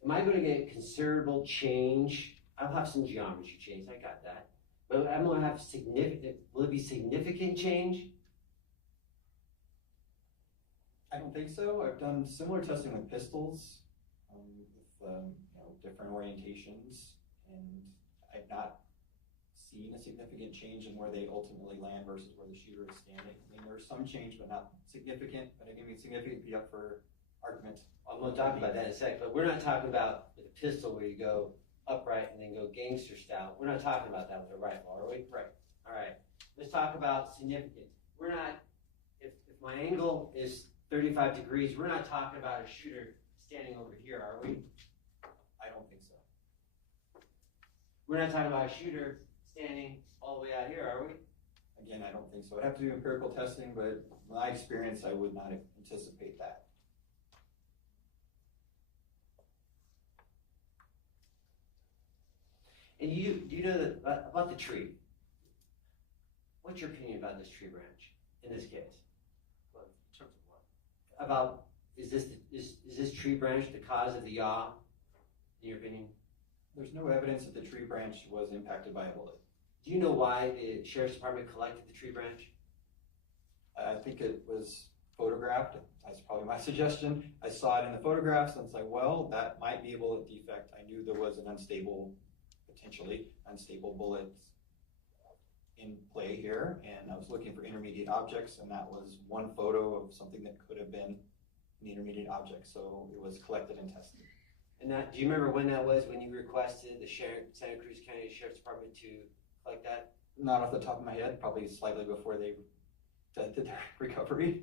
am I going to get considerable change? I'll have some geometry change, I got that. But I'm going to have significant, will it be significant change? I don't think so. I've done similar testing with pistols, with different orientations, and I've not seen a significant change in where they ultimately land versus where the shooter is standing. I mean, there's some change, but not significant. But I mean, significant would be up for argument. I'm going to talk about that in a sec, but we're not talking about with a pistol where you go upright and then go gangster style. We're not talking about that with a rifle, are we? Right. All right. Let's talk about significance. We're not, if my angle is 35 degrees, we're not talking about a shooter standing over here, are we? I don't think so. We're not talking about a shooter standing all the way out here, are we? Again, I don't think so. I'd have to do empirical testing, but in my experience, I would not anticipate that. And do you know that about the tree? What's your opinion about this tree branch in this case? Well, in terms of what? About is this tree branch the cause of the yaw? In your opinion? There's no evidence that the tree branch was impacted by a bullet. Do you know why the sheriff's department collected the tree branch? I think it was photographed. That's probably my suggestion. I saw it in the photographs and it's like, well, that might be a bullet defect. I knew there was an potentially unstable bullet in play here, and I was looking for intermediate objects, and that was one photo of something that could have been an intermediate object, so it was collected and tested. And do you remember when that was, when you requested the Santa Cruz County Sheriff's Department to collect that? Not off the top of my head, probably slightly before they did their recovery.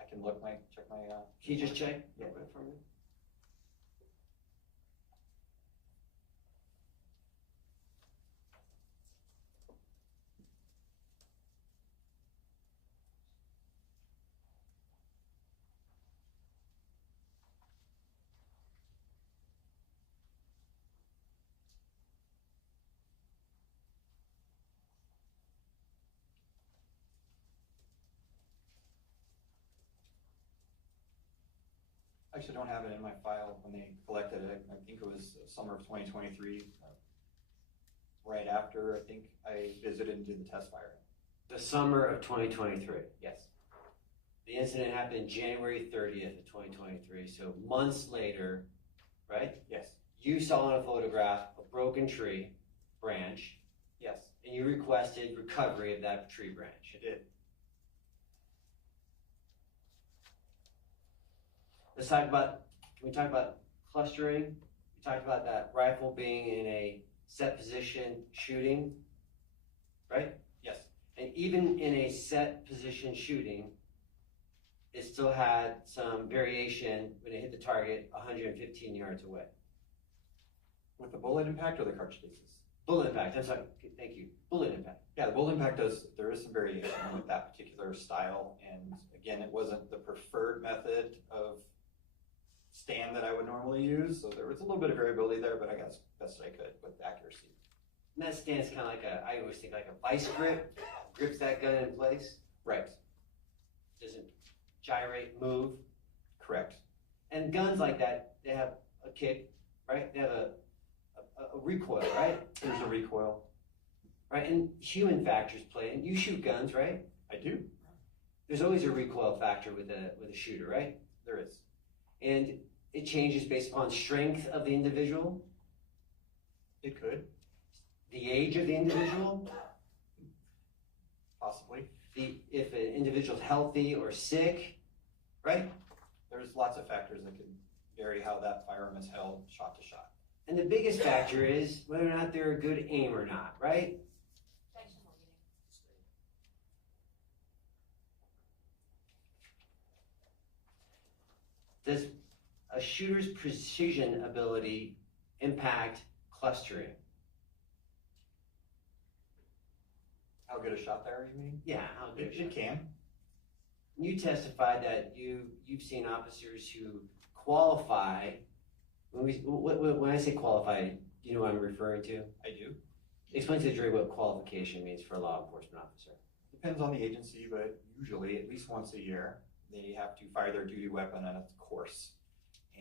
I can check my. Can you just check? Yeah. For me? I actually don't have it in my file when they collected it. I think it was summer of 2023, right after I think I visited and did the test fire. The summer of 2023. Yes. The incident happened January 30th of 2023, so months later, right? Yes. You saw on a photograph a broken tree branch, Yes. and you requested recovery of that tree branch. I did. Let's talk about, can we talk about clustering? We talked about that rifle being in a set position shooting, right? Yes. And even in a set position shooting, it still had some variation when it hit the target 115 yards away. With the bullet impact or the cartridges? Bullet impact, I'm sorry, thank you, bullet impact. Yeah, the bullet impact there is some variation with that particular style. And again, it wasn't the preferred method of stand that I would normally use. So there was a little bit of variability there, but I got as best I could with accuracy. And that stand's kind of like I always think like a vice grip, grips that gun in place, Right. doesn't gyrate, move. Correct. And guns like that, they have a kick, right? They have a recoil, right? There's a recoil. Right, and human factors play in. You shoot guns, right? I do. There's always a recoil factor with a shooter, right? There is. And it changes based upon strength of the individual, It could. the age of the individual, Possibly. if an individual's healthy or sick, right? There's lots of factors that could vary how that firearm is held shot to shot. And the biggest factor is whether or not they're a good aim or not, right? Does a shooter's precision ability impact clustering? How good a shot they are, you mean? Yeah, how good? It can. You testified that you've seen officers who qualify. When I say qualify, do you know what I'm referring to? I do. Explain to the jury what qualification means for a law enforcement officer. Depends on the agency, but usually at least once a year, they have to fire their duty weapon on a course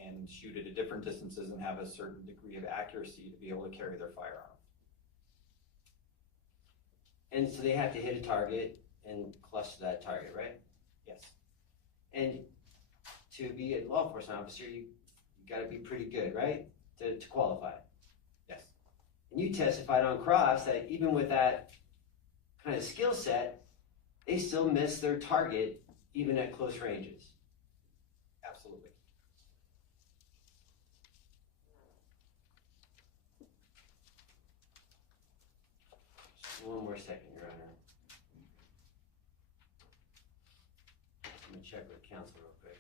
and shoot it at different distances and have a certain degree of accuracy to be able to carry their firearm. And so they have to hit a target and cluster that target, right? Yes. And to be a law enforcement officer, you got to be pretty good, right? To qualify. Yes. And you testified on cross that even with that kind of skill set, they still miss their target even at close ranges. Absolutely. Just one more second, Your Honor. Let me check with counsel real quick.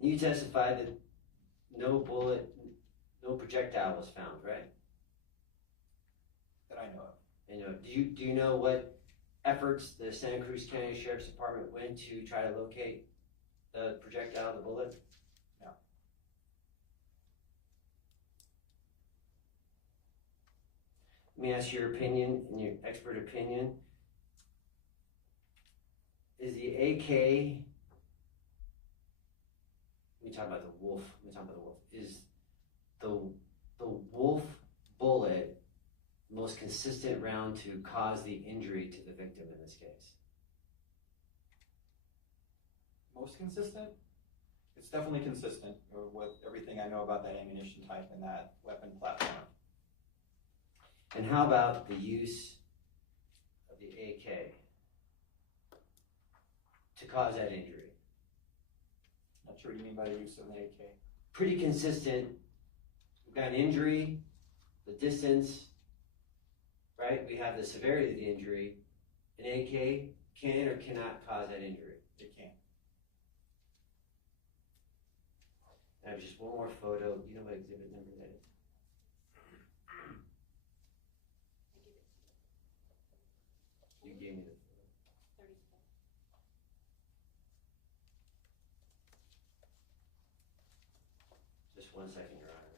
You testified that no bullet, no projectile was found, right? That I know of. And do you know what efforts the Santa Cruz County Sheriff's Department went to try to locate the projectile, the bullet? No. Let me ask your opinion, and your expert opinion. Is the AK, let me talk about the wolf, is the wolf bullet the most consistent round to cause the injury to the victim in this case? Most consistent? It's definitely consistent with everything I know about that ammunition type and that weapon platform. And how about the use of the AK to cause that injury? Not sure what you mean by the use of an AK. pretty consistent. We've got an injury, the distance, right? We have the severity of the injury. An AK can or cannot cause that injury. It can. I have just one more photo. You know what exhibit number that is? You gave me the photo. 34. Just 1 second, Your Honor.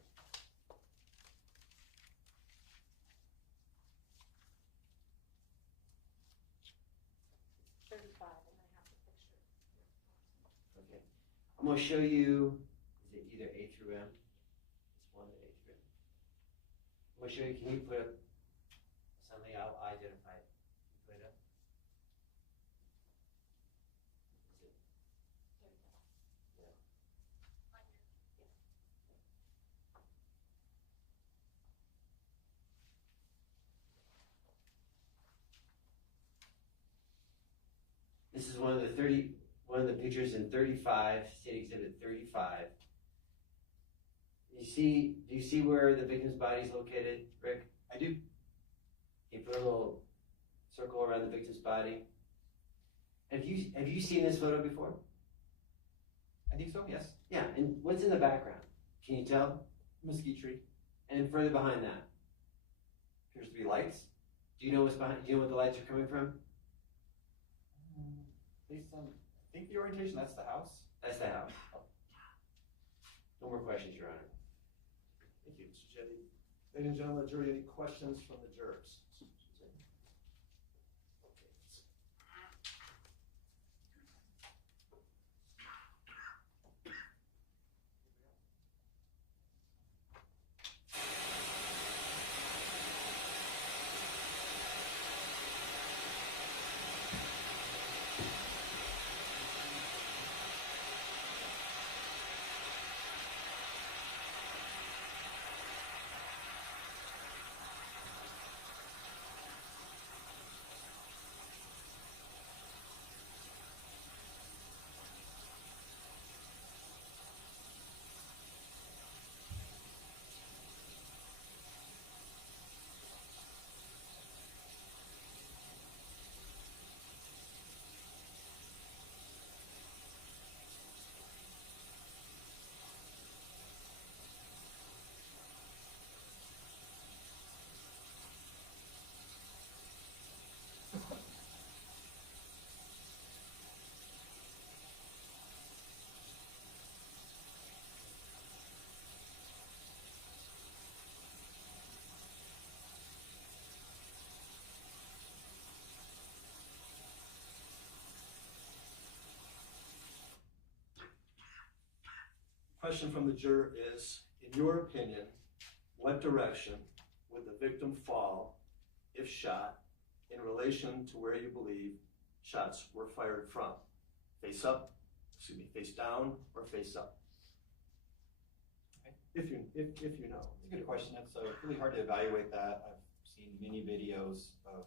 And I have the picture. Okay. I'm going to show you, is it either A through M? It's one A through M. I'm going to show you, can you put up something? I'll identify it. You put it up. Is it? Yeah. This is one of the pictures in 35, State Exhibit 35. Do you see where the victim's body is located, Rick? I do. Can you put a little circle around the victim's body? Have you seen this photo before? I think so, yes. Yeah, and what's in the background? Can you tell? Mesquite tree. And further behind that? Appears to be lights. Do you know what's behind? Do you know what the lights are coming from? Based on, I think the orientation, that's the house. That's the house. No more questions, Your Honor. Thank you, Mr. Jetty. Ladies and gentlemen of the jury, any questions from the jurors? Question from the juror is, in your opinion, what direction would the victim fall if shot in relation to where you believe shots were fired from? Face up, face down, or face up? If you know. It's a good question. It's really hard to evaluate that. I've seen many videos of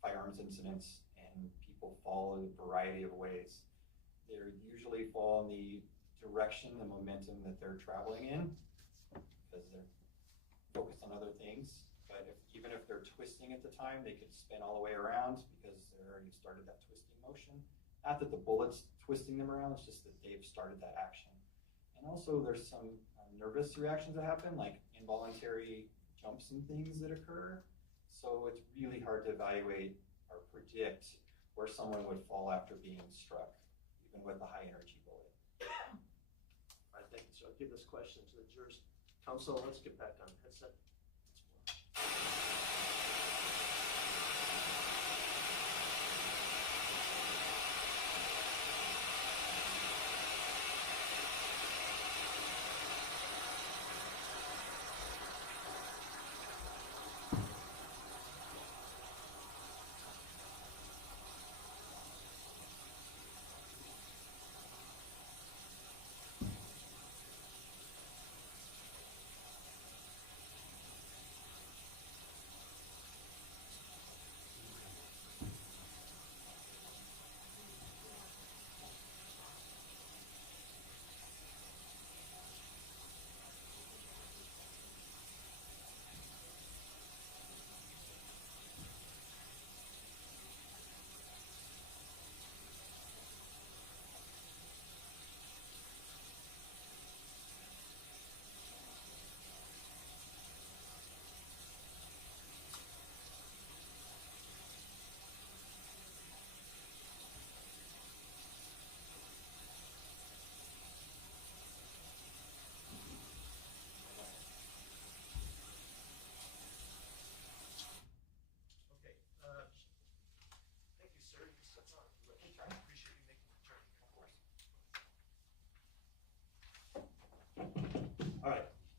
firearms incidents, and people fall in a variety of ways. They usually fall in the direction, the momentum that they're traveling in, because they're focused on other things. But even if they're twisting at the time, they could spin all the way around because they already started that twisting motion. Not that the bullet's twisting them around, it's just that they've started that action. And also there's some nervous reactions that happen, like involuntary jumps and things that occur. So it's really hard to evaluate or predict where someone would fall after being struck, even with a high energy bullet. All right, thank you. So I'll give this question to the jurors. Counsel, let's get back on headset.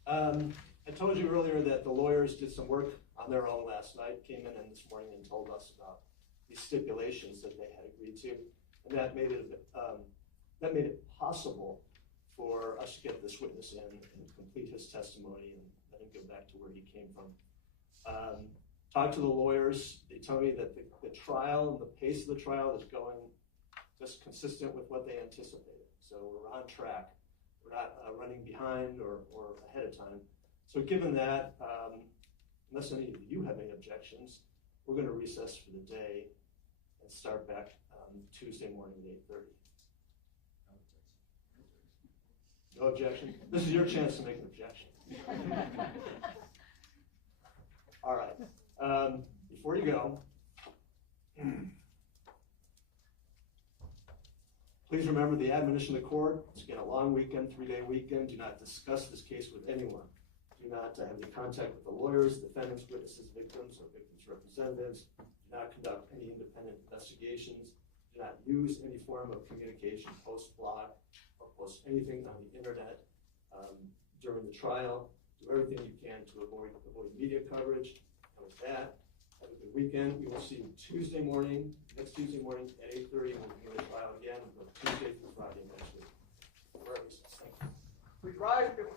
I told you earlier that the lawyers did some work on their own last night, came in and this morning and told us about these stipulations that they had agreed to, and that made it possible for us to get this witness in and complete his testimony and let him go back to where he came from. Talked to the lawyers. They tell me that the trial and the pace of the trial is going just consistent with what they anticipated. So we're on track. We're not running behind or ahead of time. So given that, unless any of you have any objections, we're going to recess for the day and start back Tuesday morning at 8:30. No objection? This is your chance to make an objection. All right. Before you go, please remember the admonition of the court. It's again a long weekend, 3-day weekend. Do not discuss this case with anyone. Do not have any contact with the lawyers, defendants, witnesses, victims, or victims' representatives. Do not conduct any independent investigations. Do not use any form of communication, post blog, or post anything on the internet during the trial. Do everything you can to avoid media coverage. And with that, have a good weekend. We will see you next Tuesday morning at 8:30, and we'll begin the trial again, Tuesday through Friday next week. Thank you. We rise before